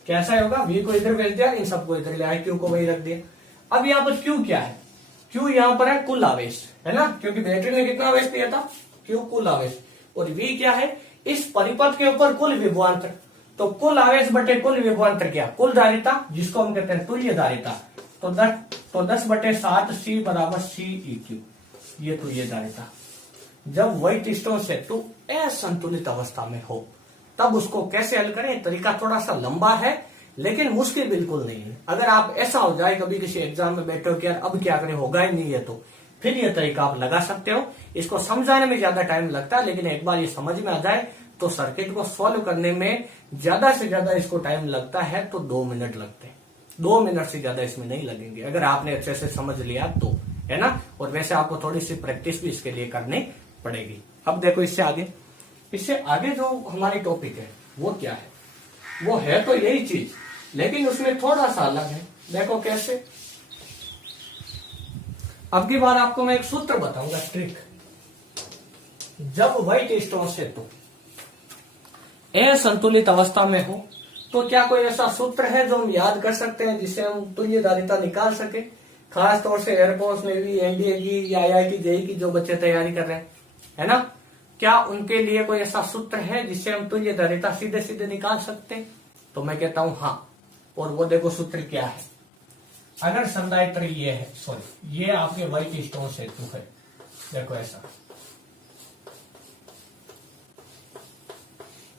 कैसा होगा, v को इधर भेज दिया, इन सबको इधर ले आए, q को वही रख दिया। अब यहाँ पर q क्या है, q यहाँ पर है कुल आवेश, है ना, क्योंकि बैटरी ने कितना आवेश दिया था, q कुल आवेश, और v क्या है, इस परिपथ के ऊपर कुल विभवांतर। तो कुल आवेश बटे कुल विभवांतर क्या, कुल धारिता, जिसको हम कहते हैं तुल्य धारिता। तो 10/7c बराबर Ceq, ये तुल्य धारिता। जब व्हाइट स्टोन सेतु असंतुलित अवस्था में हो तब उसको कैसे हल करें, तरीका थोड़ा सा लंबा है लेकिन मुश्किल बिल्कुल नहीं है। अगर आप ऐसा हो जाए कभी किसी एग्जाम में बैठे हो कि यार अब क्या करें, होगा ही नहीं है, तो फिर ये तरीका आप लगा सकते हो। इसको समझाने में ज्यादा टाइम लगता है, लेकिन एक बार ये समझ में आ जाए तो सर्किट को सॉल्व करने में ज्यादा से ज्यादा इसको टाइम लगता है तो 2 मिनट लगते हैं। 2 मिनट से ज्यादा इसमें नहीं लगेंगे अगर आपने अच्छे से समझ लिया तो, है ना। और वैसे आपको थोड़ी सी प्रैक्टिस भी इसके लिए करनी पड़ेगी। अब देखो इससे आगे जो हमारी टॉपिक है वो क्या है, वो है तो यही चीज लेकिन उसमें थोड़ा सा अलग है। देखो कैसे, अब की बार आपको मैं एक सूत्र बताऊंगा, ट्रिक। जब व्हाइट स्टोन सेतु असंतुलित अवस्था में हो तो क्या कोई ऐसा सूत्र है जो हम याद कर सकते हैं जिससे हम तुल्य धारिता निकाल सके। खास तौर से एयरफोर्स नेवी, एनडीए की या IIT जेईई की जो बच्चे तैयारी कर रहे हैं, है ना, क्या उनके लिए कोई ऐसा सूत्र है जिससे हम तुल्य धारिता सीधे सीधे निकाल सकते हैं। तो मैं कहता हूं हाँ, और वो देखो सूत्र क्या है। अगर संधारित्र ये है, सॉरी ये आपके व्हाइट स्टोन सेतु है, देखो ऐसा,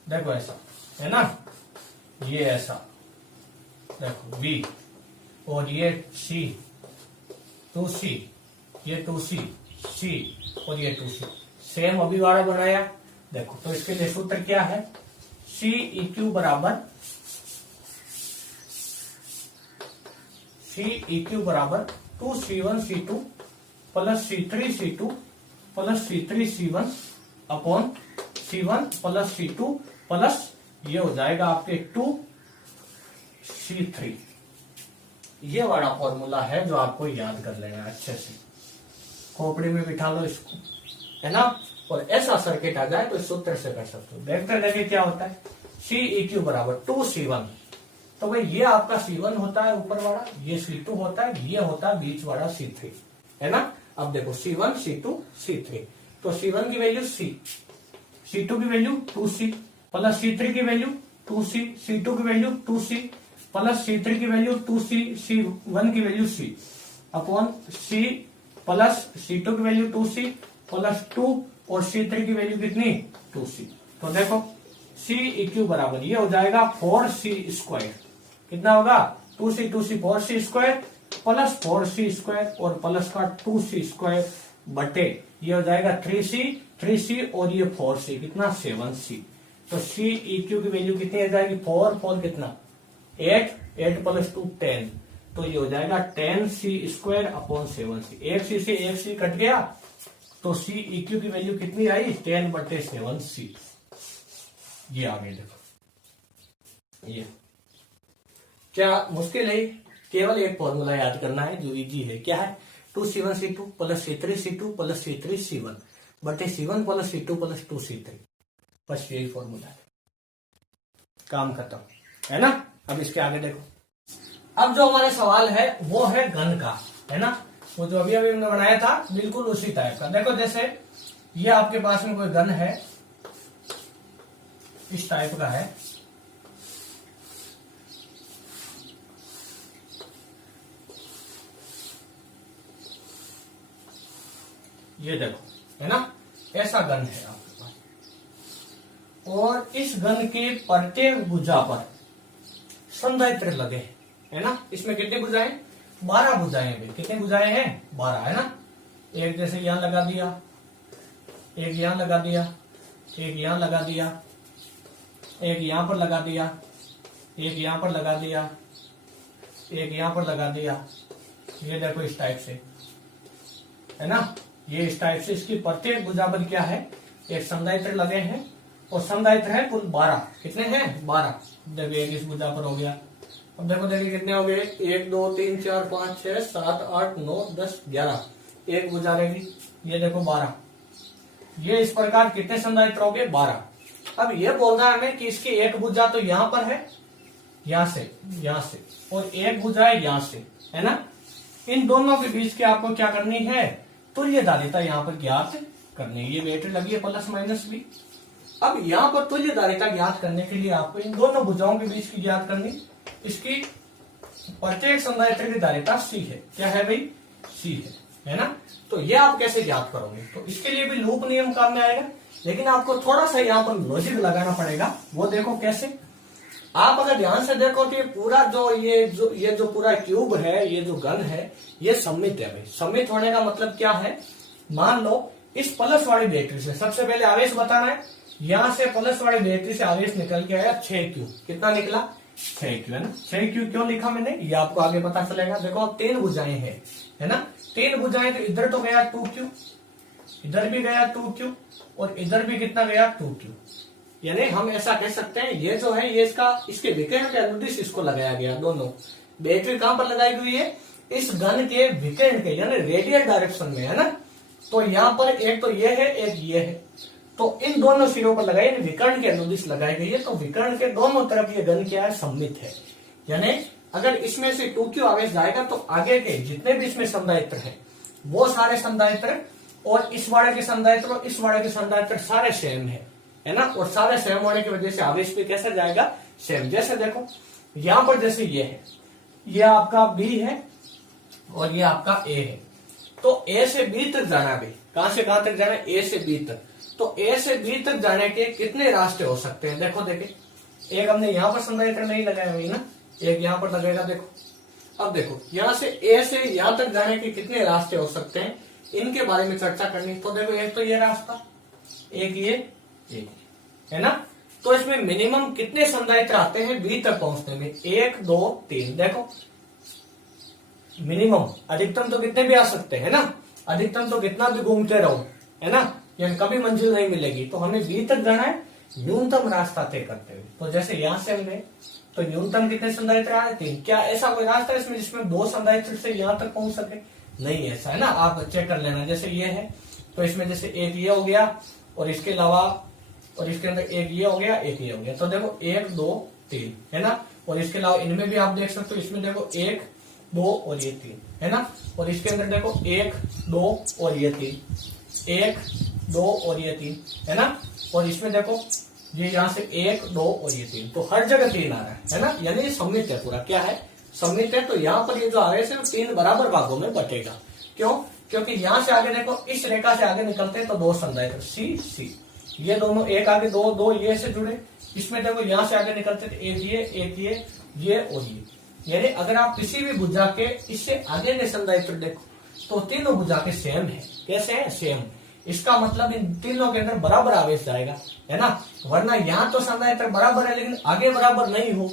देखो ऐसा, है ना, ये ऐसा, देखो V, और ये C, 2C, ये 2C, C, और ये 2C, सेम अभी वाला बनाया। देखो तो इसके लिए सूत्र क्या है, Ceq बराबर 2C1C2 plus C3C2 plus C3C1 upon C1 plus C2 plus ये हो जाएगा आपके 2C3। ये वाला फॉर्मूला है जो आपको याद कर लेना है अच्छे से, खोपड़ी में बिठा लो इसको, है ना। और ऐसा सर्किट आ जाए तो इस सूत्र से कर सकते हो। देखते देखिए क्या होता है, Ceq बराबर 2C1, तो भाई ये आपका C1 होता है ऊपर वाला, ये C2 होता है, ये होता है बीच वाला C3, है ना। अब देखो C1 C2 C3, तो C1 की वैल्यू C, C2 की वैल्यू 2C प्लस C3 की वैल्यू 2C, C2 की वैल्यू 2C प्लस C3 की वैल्यू 2C, C1 की value C upon C plus C2 की वैल्यू 2C प्लस 2 और C3 की वैल्यू कितनी 2C। तो देखो Ceq बराबर ये हो जाएगा 4C स्क्वायर, कितना होगा 2C 4C square plus 4C square और प्लस का 2C स्क्वायर बटे ये हो जाएगा 3C और ये 4C, कितना 7C। तो Ceq की वैल्यू कितनी आ जाएगी, 4 कितना 8 प्लस 2 10, तो ये हो जाएगा 10C square upon 7C। 1C से 1C कट गया तो Ceq की वैल्यू कितनी आई 10/7C। ये आगे देखो, ये क्या मुश्किल है, केवल एक फॉर्मूला याद करना है जो इजी है। क्या है, 2C1C2 plus C3C2 plus C3C1 बटे C1 plus C2 plus 2C3, बस यही फॉर्मूला है, काम खत्म, है ना। अब इसके आगे देखो, अब जो हमारा सवाल है वो है घन का, है ना, वो जो अभी हमने बनाया था बिल्कुल उसी टाइप का। देखो जैसे ये आपके पास में कोई घन है, इस टाइप का है, ये देखो, है ना, ऐसा घन है आपके पास, और इस घन के प्रत्येक भुजा पर संधारित्र लगे हैं, है ना। इसमें कितनी भुजाएं, 12 भुजाएं हैं। कितनी भुजाएं हैं, 12, है ना। एक जैसे यहां लगा दिया, एक यहां लगा दिया, एक यहां लगा दिया, एक यहां पर लगा दिया, एक यहां पर लगा दिया, एक यहां पर लगा दिया। ये देखो इस टाइप से, है ना, ये इस टाइप से इसकी प्रत्येक भुजा पर क्या है, एक संधारित्र लगे हैं, और संधारित्र है कुल 12। कितने हैं, 12। देखो एक इस भुजा पर हो गया, अब देखो देखिए कितने हो गए, 1 2 3 4 5 6 7 8 9 10 11, एक भुजा रहेगी, ये देखो 12, ये इस प्रकार कितने संधारित्र हो गए, 12। अब ये बोल रहा है हमें कि इसकी एक भुजा तो यहां पर है, यहां से, और एक भुजा है यहां से, है ना। इन दोनों के बीच की आपको क्या करनी है, तुल्यधारिता यहाँ पर ज्ञात करनी है। ये बैटरी लगी है प्लस माइनस भी। अब यहाँ पर तुल्यधारिता ज्ञात करने के लिए आपको इन दोनों भुजाओं के बीच की ज्ञात करनी। इसकी प्रत्येक संधारित्र की धारिता C है, क्या है भाई, C है ना। तो ये आप कैसे ज्ञात करोगे, तो इसके लिए भी लूप नियम काम में आएगा, लेकिन आपको थोड़ा सा यहाँ पर लॉजिक लगाना पड़ेगा। वो देखो कैसे, आप अगर ध्यान से देखो तो ये पूरा ये जो पूरा क्यूब है, ये जो घन है, ये सममित है भाई। सममित होने का मतलब क्या है, मान लो इस प्लस वाली बैटरी से सबसे पहले आवेश बताना है, यहां से प्लस वाली बैटरी से आवेश निकल के आया 6Q, कितना निकला, 6Q, है ना। 6Q क्यों लिखा मैंने, ये आपको आगे पता चलेगा। देखो 3 भुजाएं हैं, है ना, 3 भुजाएं, तो इधर तो गया 2Q, इधर भी गया 2Q, और इधर भी कितना गया 2Q। यानी हम ऐसा कह सकते हैं, ये जो है ये इसके विकिरण के अनुदिश इसको लगाया गया। दोनों बैटरी कहां पर लगाई हुई है, इस घन के विकिरण के यानी रेडियल डायरेक्शन में, है ना। तो यहाँ पर एक तो ये है, एक ये है, तो इन दोनों सिरों पर लगाई, विकर्ण के अनुदिश लगाई गई है। तो विकर्ण के दोनों तरफ ये घन क्या है, सममित है। यानी अगर इसमें से 2Q आवेश जाएगा तो आगे के जितने भी इसमें संधारित्र हैं वो सारे संधारित्र, और इस वाड़े के संधारित्र और इस वाड़े के संधारित्र सारे सेम है ना। और सारे सेम होने की वजह से आवेश भी कैसा जाएगा, सेम। जैसे देखो यहां पर जैसे ये है, ये आपका B है और ये आपका A है, तो A से B तक जाना है भाई। कहां से कहां तक जाना है, A से B तक। तो A से B तक जाने के कितने रास्ते हो सकते हैं, देखो देखिए, एक हमने यहां पर संधारित्र नहीं लगाया हुई ना, एक यहां पर लगेगा। देखो अब देखो यहां से A से यहां तक जाने के कितने रास्ते हो सकते हैं, इनके बारे में चर्चा करनी। तो देखो एक तो ये रास्ता, एक ये, एक, है ना। तो इसमें मिनिमम कितने संधारित्र आते हैं B तक पहुंचने में, 1 2 3। देखो मिनिमम, अधिकतम तो कितने भी आ सकते हैं ना, अधिकतम तो कितना भी घूमते रहो, है ना, यानी कभी मंजिल नहीं मिलेगी। तो हमें B तक जाना है न्यूनतम रास्ता तय करते हुए। तो जैसे यहां से हम गए तो न्यूनतम कितने संधारित्र आ रहे, 3। क्या ऐसा कोई रास्ता है इसमें जिसमें 2 संधारित्र से यहां तक पहुंच सके, नहीं ऐसा, है ना। आप चेक कर लेना, जैसे ये है तो इसमें जैसे एक ये हो गया, और इसके अलावा और इसके अंदर एक ये हो गया, एक ये हो गया। तो देखो 1 2 3, है ना। और इसके अलावा इनमें भी आप देख सकते हो, इसमें देखो 1 2 और ये 3, है ना। और इसके अंदर देखो 1 2 और ये 3, 1 2 और ये 3, है ना। और इसमें देखो ये यहाँ से 1 2 और ये 3, तो हर जगह 3 आ रहा है ना। यानी ये सममित है, पूरा क्या है, सममित है। तो यहाँ पर ये जो आवेश है वो 3 बराबर भागों में बटेगा। क्यों, क्योंकि यहाँ से आगे देखो, इस रेखा से आगे निकलते हैं तो 2 संधारित्र C, ये दोनों एक आगे 2 2 ये से जुड़े। इसमें देखो यहाँ से आगे निकलते थे एक ये और ये। यानी अगर आप किसी भी भुजा के इससे आगे के संधारित्र देखो तो तीनों भुजा के सेम है। कैसे है, सेम। इसका मतलब इन तीनों के अंदर बराबर आवेश जाएगा, है ना। वरना यहाँ तो संधारित्र बराबर है लेकिन आगे बराबर नहीं हो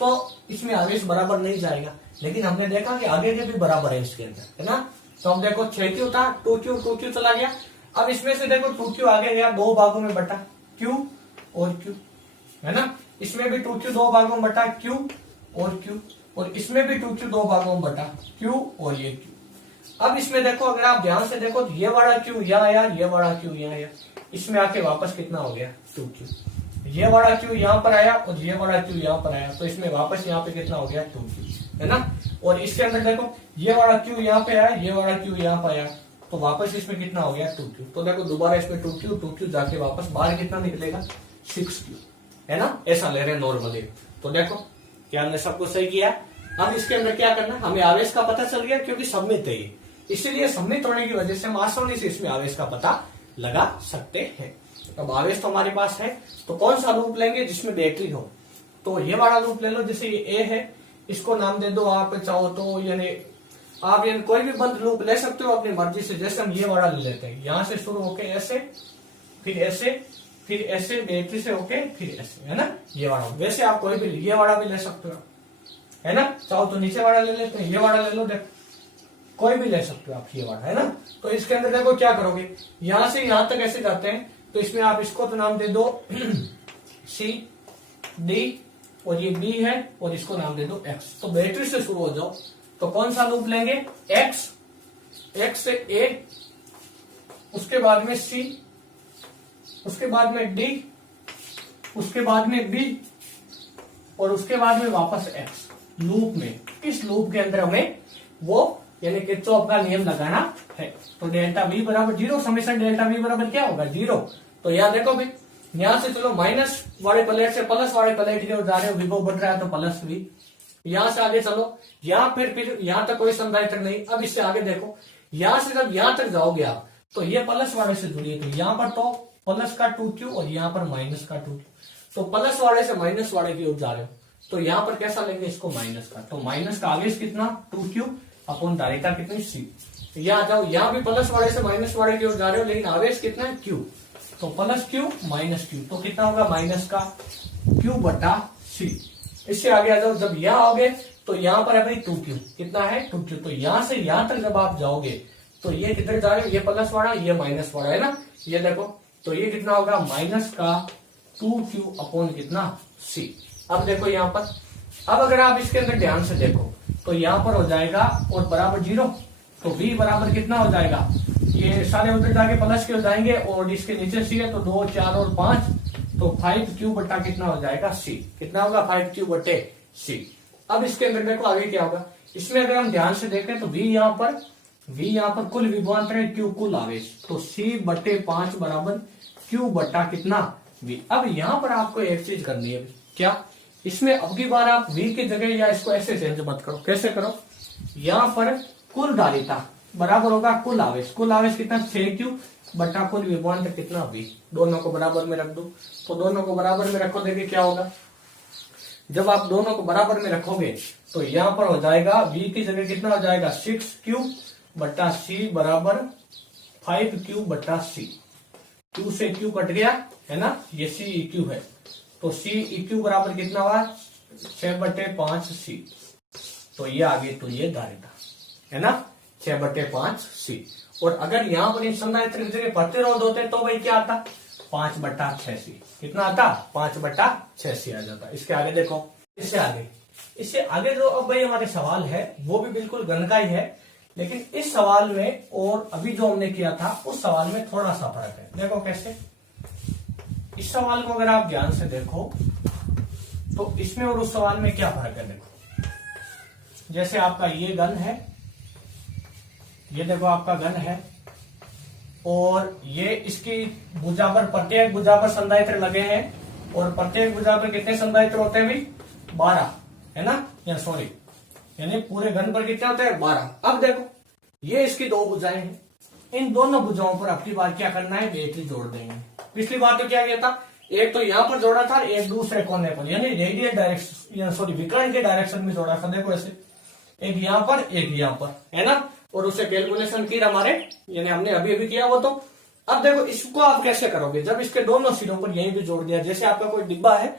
तो इसमें आवेश बराबर नहीं जाएगा। लेकिन हमने देखा कि आगे के भी बराबर है इसके अंदर, है ना। तो हम देखो 6Q था, 2Q चला गया। अब इसमें से देखो 2Q आगे गया, 2 भागों में बटा, Q और Q, है ना। इसमें भी 2Q 2 भागों में बटा, Q और Q, और इसमें भी 2Q 2 भागों में बटा, Q और ये Q। अब इसमें देखो, अगर आप ध्यान से देखो तो ये वाला Q यहाँ आया, ये वाला Q यहाँ आया, इसमें आके वापस कितना हो गया, 2Q। ये वाला Q यहाँ पर आया और ये वाला Q यहाँ पर आया, तो इसमें वापस यहाँ पे कितना हो गया, 2Q, है ना। और इसके अंदर देखो ये वाला Q यहाँ पे आया, ये वाला Q यहाँ पे आया, तो वापस इसमें कितना हो गया, 2Q। तो देखो दोबारा इसमें 2Q जाके वापस बाहर कितना निकलेगा, 6Q, है ना। ऐसा ले रहे हैं नॉर्मली। तो देखो क्या हमने सब कुछ सही किया। अब इसके अंदर क्या करना, हमें आवेश का पता चल गया क्योंकि सममित है ये, इसीलिए सममित होने की वजह से हम आसानी से इसमें आवेश का पता लगा सकते हैं। अब आवेश तो हमारे पास है, तो कौन सा लूप लेंगे जिसमें बैटरी हो, तो ये वाला लूप ले लो। जैसे ये A है, इसको नाम दे दो आप चाहो तो, यानी आप यानी कोई भी बंद लूप ले सकते हो अपनी मर्जी से। जैसे हम ये वाला ले लेते हैं, यहां से शुरू होके ऐसे, फिर ऐसे, फिर ऐसे, बैटरी से होके फिर ऐसे, है ना, ये वाला। वैसे आप कोई भी ये वाला भी ले सकते हो, है ना। चाहो तो नीचे वाला ले लेते हैं, ये वाला ले लो, देखो कोई भी ले सकते हो आप, ये वाला, है ना। तो इसके अंदर देखो क्या करोगे, यहां से यहां तक ऐसे जाते हैं, तो इसमें आप इसको तो नाम दे दो C D और ये बी है और इसको नाम दे दो एक्स। तो बैटरी से शुरू हो जाओ। तो कौन सा लूप लेंगे? एक्स, एक्स से ए, उसके बाद में सी, उसके बाद में डी, उसके बाद में बी और उसके बाद में वापस एक्स। लूप में, इस लूप के अंदर हमें वो यानी किरचॉफ का नियम लगाना है। तो डेल्टा वी बराबर 0, समेशन डेल्टा वी बराबर क्या होगा? 0। तो यहां देखो भाई, यहां से चलो माइनस वाले प्लेट से प्लस वाले प्लेट की ओर जा रहे हो, विभव बढ़ रहा है तो प्लस वी। यहां से आगे चलो, यहां फिर यहां तक कोई संधारित्र नहीं। अब इससे आगे देखो, यहां से जब यहां तक जाओगे आप तो ये प्लस वाले से जुड़ी है, तो यहां पर तो प्लस का 2q और यहां पर माइनस का 2q। तो प्लस वाले से माइनस वाले की ओर जा रहे हो, तो यहां पर कैसा लेंगे इसको? माइनस का। तो माइनस का आगे कितना? 2q अपॉन धारिता कितनी? c। यहां जाओ, यहां भी प्लस वाले से माइनस वाले की ओर जा रहे हो, लेकिन आवेश कितना है? q। तो प्लस q माइनस q, तो कितना होगा? माइनस का q बटा c। इससे आगे आ जाओ, जब यहां आओगे तो यहां पर है भाई 2q, कितना है? 2q। तो यहां से यहां तक जब आप जाओगे तो ये किधर जा रहे हो? ये प्लस वाला, ये माइनस वाला, है ना? ये देखो, तो ये कितना होगा? माइनस का 2q अपॉन कितना? c। अब देखो यहां पर, अब अगर आप इसके अंदर ध्यान से देखो तो यहां पर हो जाएगा और बराबर 0। तो v बराबर कितना हो जाएगा? ये सारे उधर जाके प्लस के हो जाएंगे और इसके नीचे c है, तो 2, 4 और 5, तो 5q बट्टा कितना हो जाएगा? c। कितना होगा? 5q बट्टे c। अब इसके अंदर देखो आगे क्या होगा। इसमें अगर हम ध्यान से देखें तो v यहाँ पर कुल विभवांतर है, q कुल आवेश, तो c बट्टे 5 बराबर q बट्टा कितना? v। अब यहाँ पर आपको एक चीज करनी है, क्या? इसमें अब की बार आप v की जगह या इसको ऐसे चेंज मत करो। कैसे करो? यहाँ पर कुल धारिता बराबर होगा कुल आवेश। कुल आवेश कितना? 6q बट्टा कुल विभवांतर कितना? v। दोनों को बराबर में रख दो। तो दोनों को बराबर में रखो, देखिए क्या होगा। जब आप दोनों को बराबर में रखोगे तो यहाँ पर हो जाएगा v की जगह कितना हो जाएगा? 6q बट्टा c बराबर 5q बट्टा c। q से q कट गया, है ना? ये c eq है, तो c eq बराबर कितना हुआ? 6/5 c। तो ये आगे, तो ये धारिता, है ना? 6/5 c। और अगर यहाँ पर इस संधारित्र की जगह प्रतिरोध होते तो भाई क्या आता? 5/6 c। कितना आता? 5/6 c आ जाता। इसके आगे देखो, इससे आगे जो अब भाई हमारे सवाल है वो भी बिल्कुल गण का ही है, लेकिन इस सवाल में और अभी जो हमने किया था उस सवाल में थोड़ा सा फर्क है। देखो कैसे। इस सवाल को अगर आप ध्यान से देखो तो इसमें और उस सवाल में क्या फर्क है। देखो, जैसे आपका ये घन है, ये देखो आपका घन है, और ये इसकी भुजा पर, प्रत्येक भुजा पर संधारित्र लगे हैं, और प्रत्येक भुजा पर कितने संधारित्र होते हैं भाई? 12, है ना? या सॉरी, यानी पूरे घन पर कितने होते हैं? 12। अब देखो, ये इसकी 2 भुजाएं हैं, इन दोनों भुजाओं पर अपनी बार क्या करना है? बैटरी जोड़ देंगे। पिछली बार तो क्या किया था? एक तो यहां पर जोड़ा था, एक दूसरे कोने पर, यानी रेडियल डायरेक्शन, सॉरी विकर्ण के डायरेक्शन में जोड़ा था। देखो ऐसे, एक यहां पर, एक यहां पर, है ना? और उसे कैलकुलेशन की हमारे, यानी हमने अभी अभी किया वो। तो अब देखो इसको आप कैसे करोगे? जब इसके दोनों सिरों पर यहीं भी जोड़ दिया, जैसे आपका कोई डिब्बा है,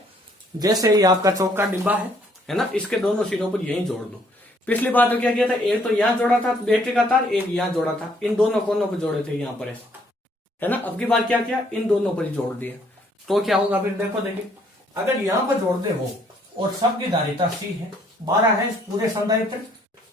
जैसे ही आपका चौक का डिब्बा है ना, इसके दोनों सिरों पर यहीं जोड़ दो। पिछली बार तो क्या किया था? एक तो यहाँ जोड़ा था बैटरी का तार, एक यहाँ जोड़ा था, इन दोनों कोनों पर जोड़े थे यहाँ पर ऐसे, है ना? अब की बार क्या किया? इन दोनों पर ही जोड़ दिया। तो क्या होगा फिर? देखो देखिए, अगर यहाँ पर जोड़ दे वो, और सबकी धारिता c है, 12 है पूरे संधारित्र,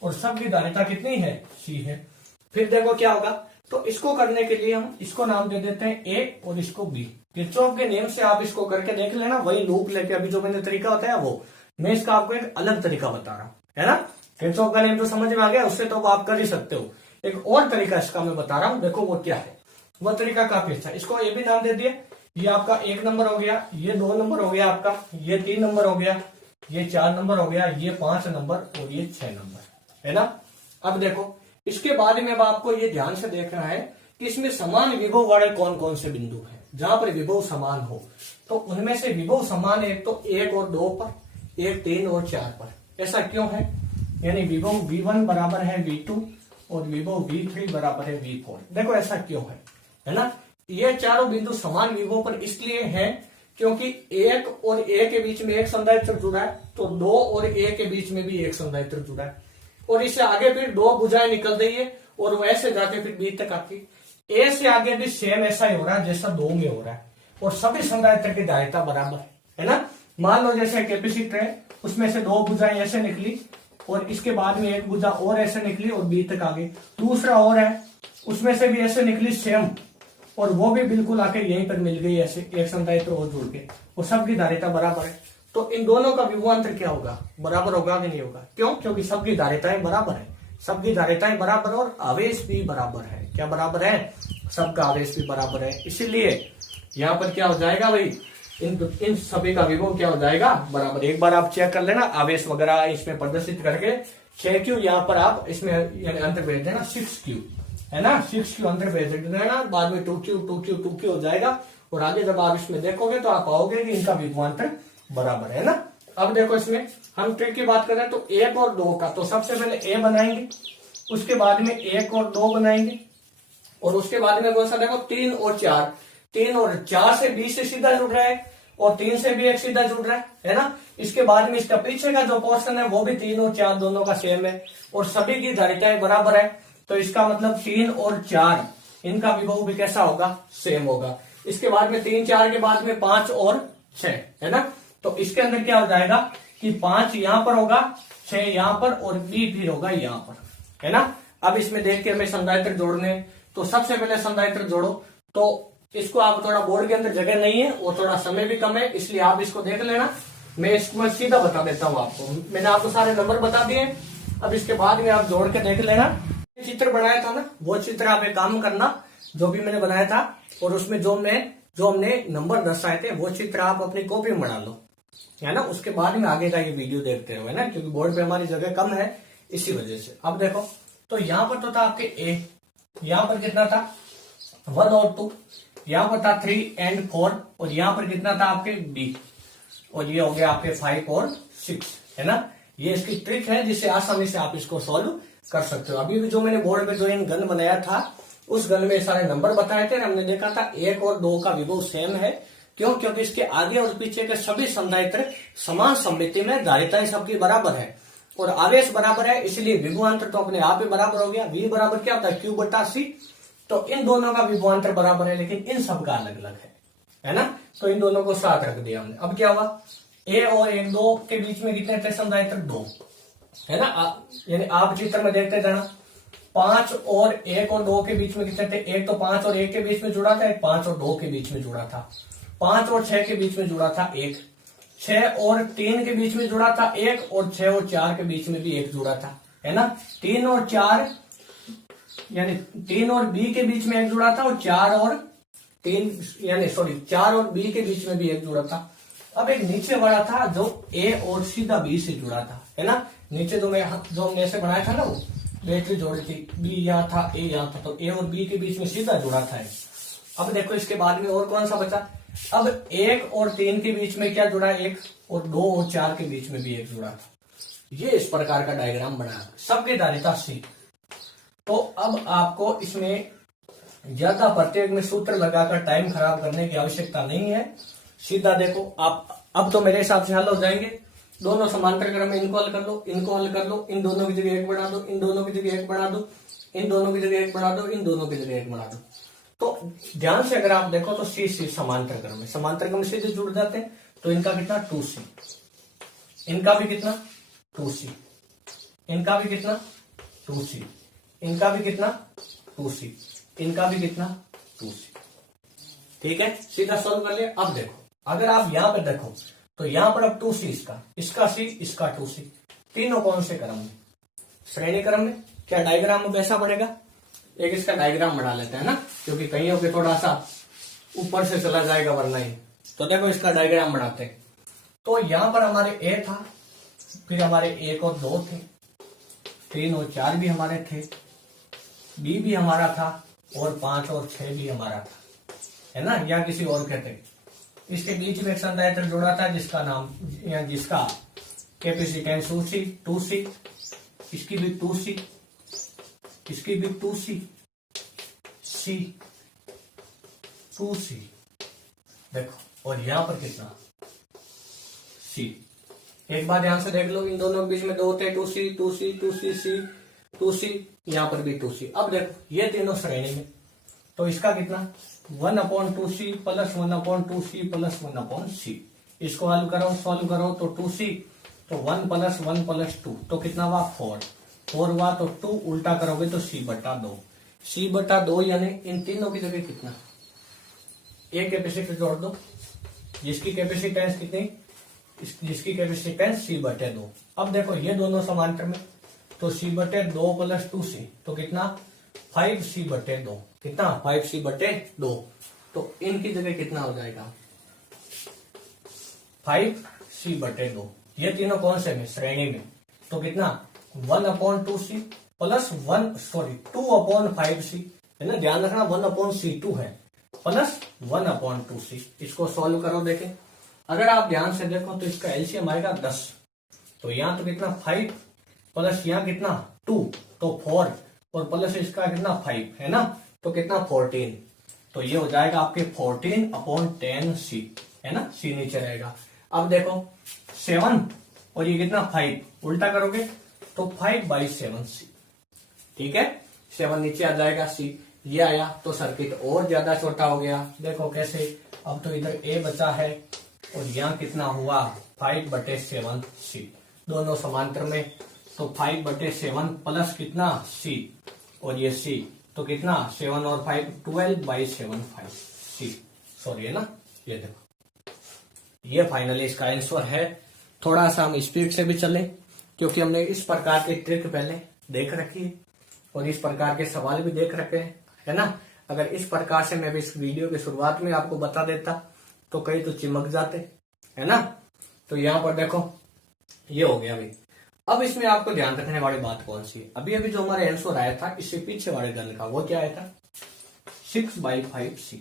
और सबकी धारिता कितनी है? c है। फिर देखो क्या होगा। तो इसको करने के लिए हम इसको नाम दे देते हैं a और इसको b। किरचॉफ के नियम से आप इसको करके देख लेना, वही लूप लेके अभी जो मैंने तरीका होता है वो, मैं इसका आपको एक अलग तरीका बता रहा हूं, है ना? किरचॉफ का नियम तो समझ में आ गया, उससे तो आप कर ही सकते हो। एक और तरीका इसका मैं बता रहा हूं, देखो वो क्या है। वो तरीका काफी अच्छा। इसको ये भी नाम दे दिए, ये आपका 1 नंबर हो गया, ये 2 नंबर हो गया आपका, ये 3 नंबर हो गया, ये 4 नंबर हो गया, ये 5 नंबर और ये 6 नंबर, है ना? अब देखो इसके बाद में अब आपको ये ध्यान से देखना है कि इसमें समान विभव वाले कौन कौन से बिंदु हैं। जहां पर विभव समान हो तो उनमें से विभव समान एक तो 1 और 2 पर, एक 3 और 4 पर। ऐसा क्यों है? यानी विभव V1 बराबर है V2 और विभव V3 बराबर है V4। देखो ऐसा क्यों है ना? ये चारों बिंदु समान विभव पर इसलिए हैं क्योंकि 1 और A के बीच में एक संधारित्र जुड़ा है, तो 2 और A के बीच में भी एक संधारित्र जुड़ा है, और इससे आगे फिर 2 भुजाएं निकल रही है और वैसे जाके फिर B तक आती है। A से आगे भी सेम ऐसा ही हो रहा है जैसा 2 में हो रहा है, और सभी संधारित्र की धारिता बराबर है ना? मान लो जैसे कैपेसिटर है, उसमें से दो भुजाएं ऐसे निकली और इसके बाद में एक भुजा और ऐसे निकली और बी तक आ गई। दूसरा और है, उसमें से भी ऐसे निकली सेम और वो भी बिल्कुल आके यहीं पर मिल गई ऐसे एक संधारित्र और जुड़ के, और सबकी धारिता बराबर है। तो इन दोनों का विभवांतर क्या होगा, बराबर होगा कि नहीं होगा? क्यों? क्योंकि सबकी धारिताएं बराबर है, सबकी धारिताएं बराबर और आवेश भी बराबर है। क्या बराबर है? सबका आवेश भी बराबर है। इसीलिए यहाँ पर क्या हो जाएगा भाई, इन सभी का विभव क्या हो जाएगा, बराबर। एक बार आप चेक कर लेना आवेश वगैरह इसमें प्रदर्शित करके 6Q यहाँ पर आप इसमें यानी अंतर भेज देना 6Q, है ना, 6Q अंतर भेज देना, बाद में 2Q हो जाएगा और आगे जब आप इसमें देखोगे तो आप पाओगे कि इनका विभवांतर बराबर है ना। अब देखो इसमें हम ट्रिक की बात करें तो 1 और 2 का, तो सबसे पहले A बनाएंगे, उसके बाद में 1 और 2 बनाएंगे और उसके बाद में कौन सा देखो 3 और 4, 3 और 4 से B से सीधा जुड़ रहा है और 3 से भी एक सीधा जुड़ रहा है ना। इसके बाद में इसका पीछे का जो पोर्शन है वो भी 3 और 4 दोनों का सेम है और सभी की धारिताएं बराबर है। तो इसका मतलब 3 और 4 इनका विभव भी कैसा होगा, सेम होगा। इसके बाद में 3 4 के बाद में 5 और 6, है ना। तो इसके अंदर क्या हो जाएगा कि 5 यहां पर होगा, 6 यहां पर और B फिर होगा यहां पर, है ना। अब इसमें देख के हमें संधारित्र जोड़ने, तो सबसे पहले संधारित्र जोड़ो। तो इसको आप थोड़ा बोर्ड के अंदर जगह नहीं है और थोड़ा समय भी कम है, इसलिए आप इसको देख लेना। मैं इसको सीधा बता देता हूँ आपको, मैंने आपको सारे नंबर बता दिए। अब इसके बाद में आप जोड़ के देख लेना। चित्र बनाया था ना, वो चित्र आप एक काम करना, जो भी मैंने बनाया था और उसमें जो हमने नंबर दर्शाए थे वो चित्र आप अपनी कॉपी में बना लो, है ना। उसके बाद में आगे का ये वीडियो देखते रहो, है ना, क्योंकि बोर्ड पे हमारी जगह कम है इसी वजह से। अब देखो तो यहाँ पर तो था आपके A, यहाँ पर कितना था 1 और 2, यहाँ पर था 3 और 4 और यहाँ पर कितना था आपके B, और ये हो गया आपके 5 और 6, है ना। ये इसकी ट्रिक है जिससे आसानी से आप इसको सॉल्व कर सकते हो। अभी भी जो मैंने बोर्ड पे जो इन गन बनाया था उस गन में सारे नंबर बताए थे, हमने देखा था 1 और 2 का विभव सेम है। क्यों? क्योंकि इसके आगे और पीछे के सभी संधारित्र समान सममिति में धारिताएं सबकी बराबर है और आवेश बराबर है, इसलिए विभवांतर तो अपने आप ही बराबर हो गया। V बराबर क्या होता है, Q बटा C। तो इन दोनों का विभवांतर बराबर है लेकिन इन सबका अलग अलग है ना। तो इन दोनों को साथ रख दिया हमने। अब क्या हुआ, A और 1 2 के बीच में कितने थे संधारित्र, 2, है ना। यानी आप चित्र में देखते जाना, 5 और 1 और 2 के बीच में कितने थे, एक तो 5 और 1 के बीच में जुड़ा था, एक 5 और 2 के बीच में जुड़ा था, 5 और 6 के बीच में जुड़ा था एक, 6 और 3 के बीच में जुड़ा था एक, और 6 और 4 के बीच में भी एक जुड़ा था, है ना। 3 और 4 यानी 3 और B के बीच में एक जुड़ा था और 4 और B के बीच में भी एक जुड़ा था। अब एक नीचे वाला था जो A और सीधा B से जुड़ा था, है ना। नीचे जो हमने ऐसे बनाया था ना, वो बैटरी जोड़ी थी, B यहाँ था, A यहाँ था, तो A और B के बीच में सीधा जुड़ा था। अब देखो इसके बाद में और कौन सा बचा, अब 1 और 3 के बीच में क्या जुड़ा, 1, और 2 और 4 के बीच में भी एक जुड़ा था। ये इस प्रकार का डायग्राम बना, सबकी धारिता C। तो अब आपको इसमें ज्यादा प्रत्येक में सूत्र लगाकर टाइम खराब करने की आवश्यकता नहीं है। सीधा देखो आप, अब तो मेरे हिसाब से हल हो जाएंगे। दोनों समांतर क्रम में इनको हल कर लो, इनको हल कर लो, इन दोनों की जगह एक बना दो, इन दोनों की जगह एक बना दो, इन दोनों की जगह एक बना दो, इन दोनों की जगह एक बना दो। तो ध्यान से अगर आप देखो तो C समांतर क्रम में, समांतर क्रम से जुड़ जाते हैं। तो इनका कितना 2C, इनका भी कितना 2C, इनका भी कितना 2C, इनका भी कितना 2C, इनका भी कितना 2C। ठीक है, सीधा सॉल्व कर लिया। अब देखो अगर आप यहां पर देखो तो यहां पर अब 2C इसका C, इसका 2C, तीनों कौन से क्रम में, श्रेणी क्रम में। क्या डायग्राम में कैसा बनेगा, एक इसका डायग्राम बना लेते हैं ना, क्योंकि कहीं पे थोड़ा सा ऊपर से चला जाएगा वरना ही। तो देखो इसका डायग्राम बनाते हैं। तो यहां पर हमारे A था, फिर हमारे 1 और 2 थे, 3 और 4 भी हमारे थे, B भी हमारा था और 5 और 6 भी हमारा था, है ना, या किसी और कहते हैं। इसके बीच में एक संधारित्र जोड़ा था जिसका नाम या जिसका कैपेसिटेंस 2C, इसकी भी 2C, इसकी भी 2C, C 2C देखो, और यहां पर कितना C। एक बार ध्यान से देख लो, इन दोनों के बीच में 2 थे, 2C 2C 2C C 2C, यहां पर भी 2C। अब देखो ये तीनों श्रेणी में, तो इसका कितना 1/2C plus 1/2C plus 1/C, इसको सॉल्व करो तो 2c, तो 1 + 1 + 2 तो कितना हुआ 4 हुआ, तो 2 उल्टा करोगे तो c/2 यानी इन तीनों की जगह कितना, एक कैपेसिटर जोड़ दो जिसकी कैपेसिटेंस कितनी, जिसकी कैपेसिटेंस c/2। अब देखो ये दोनों समांतर में, तो c/2 + 2c तो कितना 5c/2, कितना 5c/2, तो इनकी जगह कितना हो जाएगा 5c/2। ये तीनों कौन से में, श्रेणी में, तो कितना 1/2c प्लस 2/5c है ना, ध्यान रखना 1/c2 है प्लस 1/2c। इसको सॉल्व करो, देखें अगर आप ध्यान से देखो तो इसका एलसीएम आएगा 10, तो यहाँ तो कितना 5 प्लस यहाँ कितना 2 तो 4 और प्लस इसका कितना 5 है ना, तो कितना 14, तो ये हो जाएगा आपके 14/10c है ना, c नीचे रहेगा। अब देखो 7 और ये कितना 5 उल्टा करोगे तो 5/7c, ठीक है, 7 नीचे आ जाएगा, c ये आया, तो सर्किट और ज्यादा छोटा हो गया। देखो कैसे, अब तो इधर a बचा है और यहाँ कितना हुआ 5/7c, दोनों समांतर में, तो 5/7 प्लस कितना c और ये c, तो कितना 7 और 5 12/7c, सॉरी है ना, ये देखो ये फाइनली इसका आंसर है। थोड़ा सा हम स्पीड से भी चले क्योंकि हमने इस प्रकार की ट्रिक पहले देख रखी है और इस प्रकार के सवाल भी देख रखे हैं, है ना। अगर इस प्रकार से मैं भी इस वीडियो की शुरुआत में आपको बता देता तो कई तो चिमक जाते, है ना। तो यहाँ पर देखो ये हो गया अभी। अब इसमें आपको ध्यान रखने वाली बात कौन सी है, अभी अभी जो हमारे आंसर आया था इससे पीछे वाले गन का, वो क्या आया था 6/5c।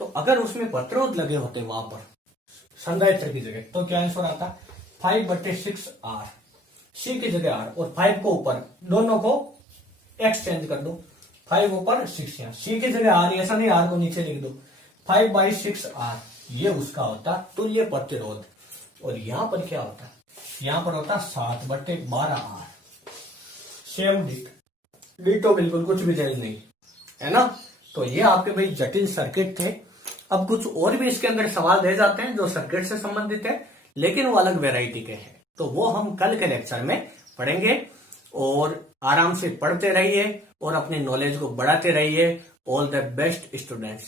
तो अगर उसमें प्रतिरोध लगे होते वहां पर संधारित्र की जगह, तो क्या आंसर आता 5/6r, c की जगह r और 5 को ऊपर, दोनों को एक्सचेंज कर दो, 5 ऊपर 6 यहाँ, c की जगह r, ऐसा नहीं r को नीचे लिख दो, 5/6r ये उसका होता तुल्य प्रतिरोध। और यहाँ पर क्या होता, यहाँ पर होता 7/12r, सेम डिटो, बिल्कुल कुछ भी चेंज नहीं, है ना। तो ये आपके भाई जटिल सर्किट थे। अब कुछ और भी इसके अंदर सवाल दे जाते हैं जो सर्किट से संबंधित है, लेकिन वो अलग वैरायटी के हैं, तो वो हम कल के लेक्चर में पढ़ेंगे। और आराम से पढ़ते रहिए और अपनी नॉलेज को बढ़ाते रहिए। All the best students.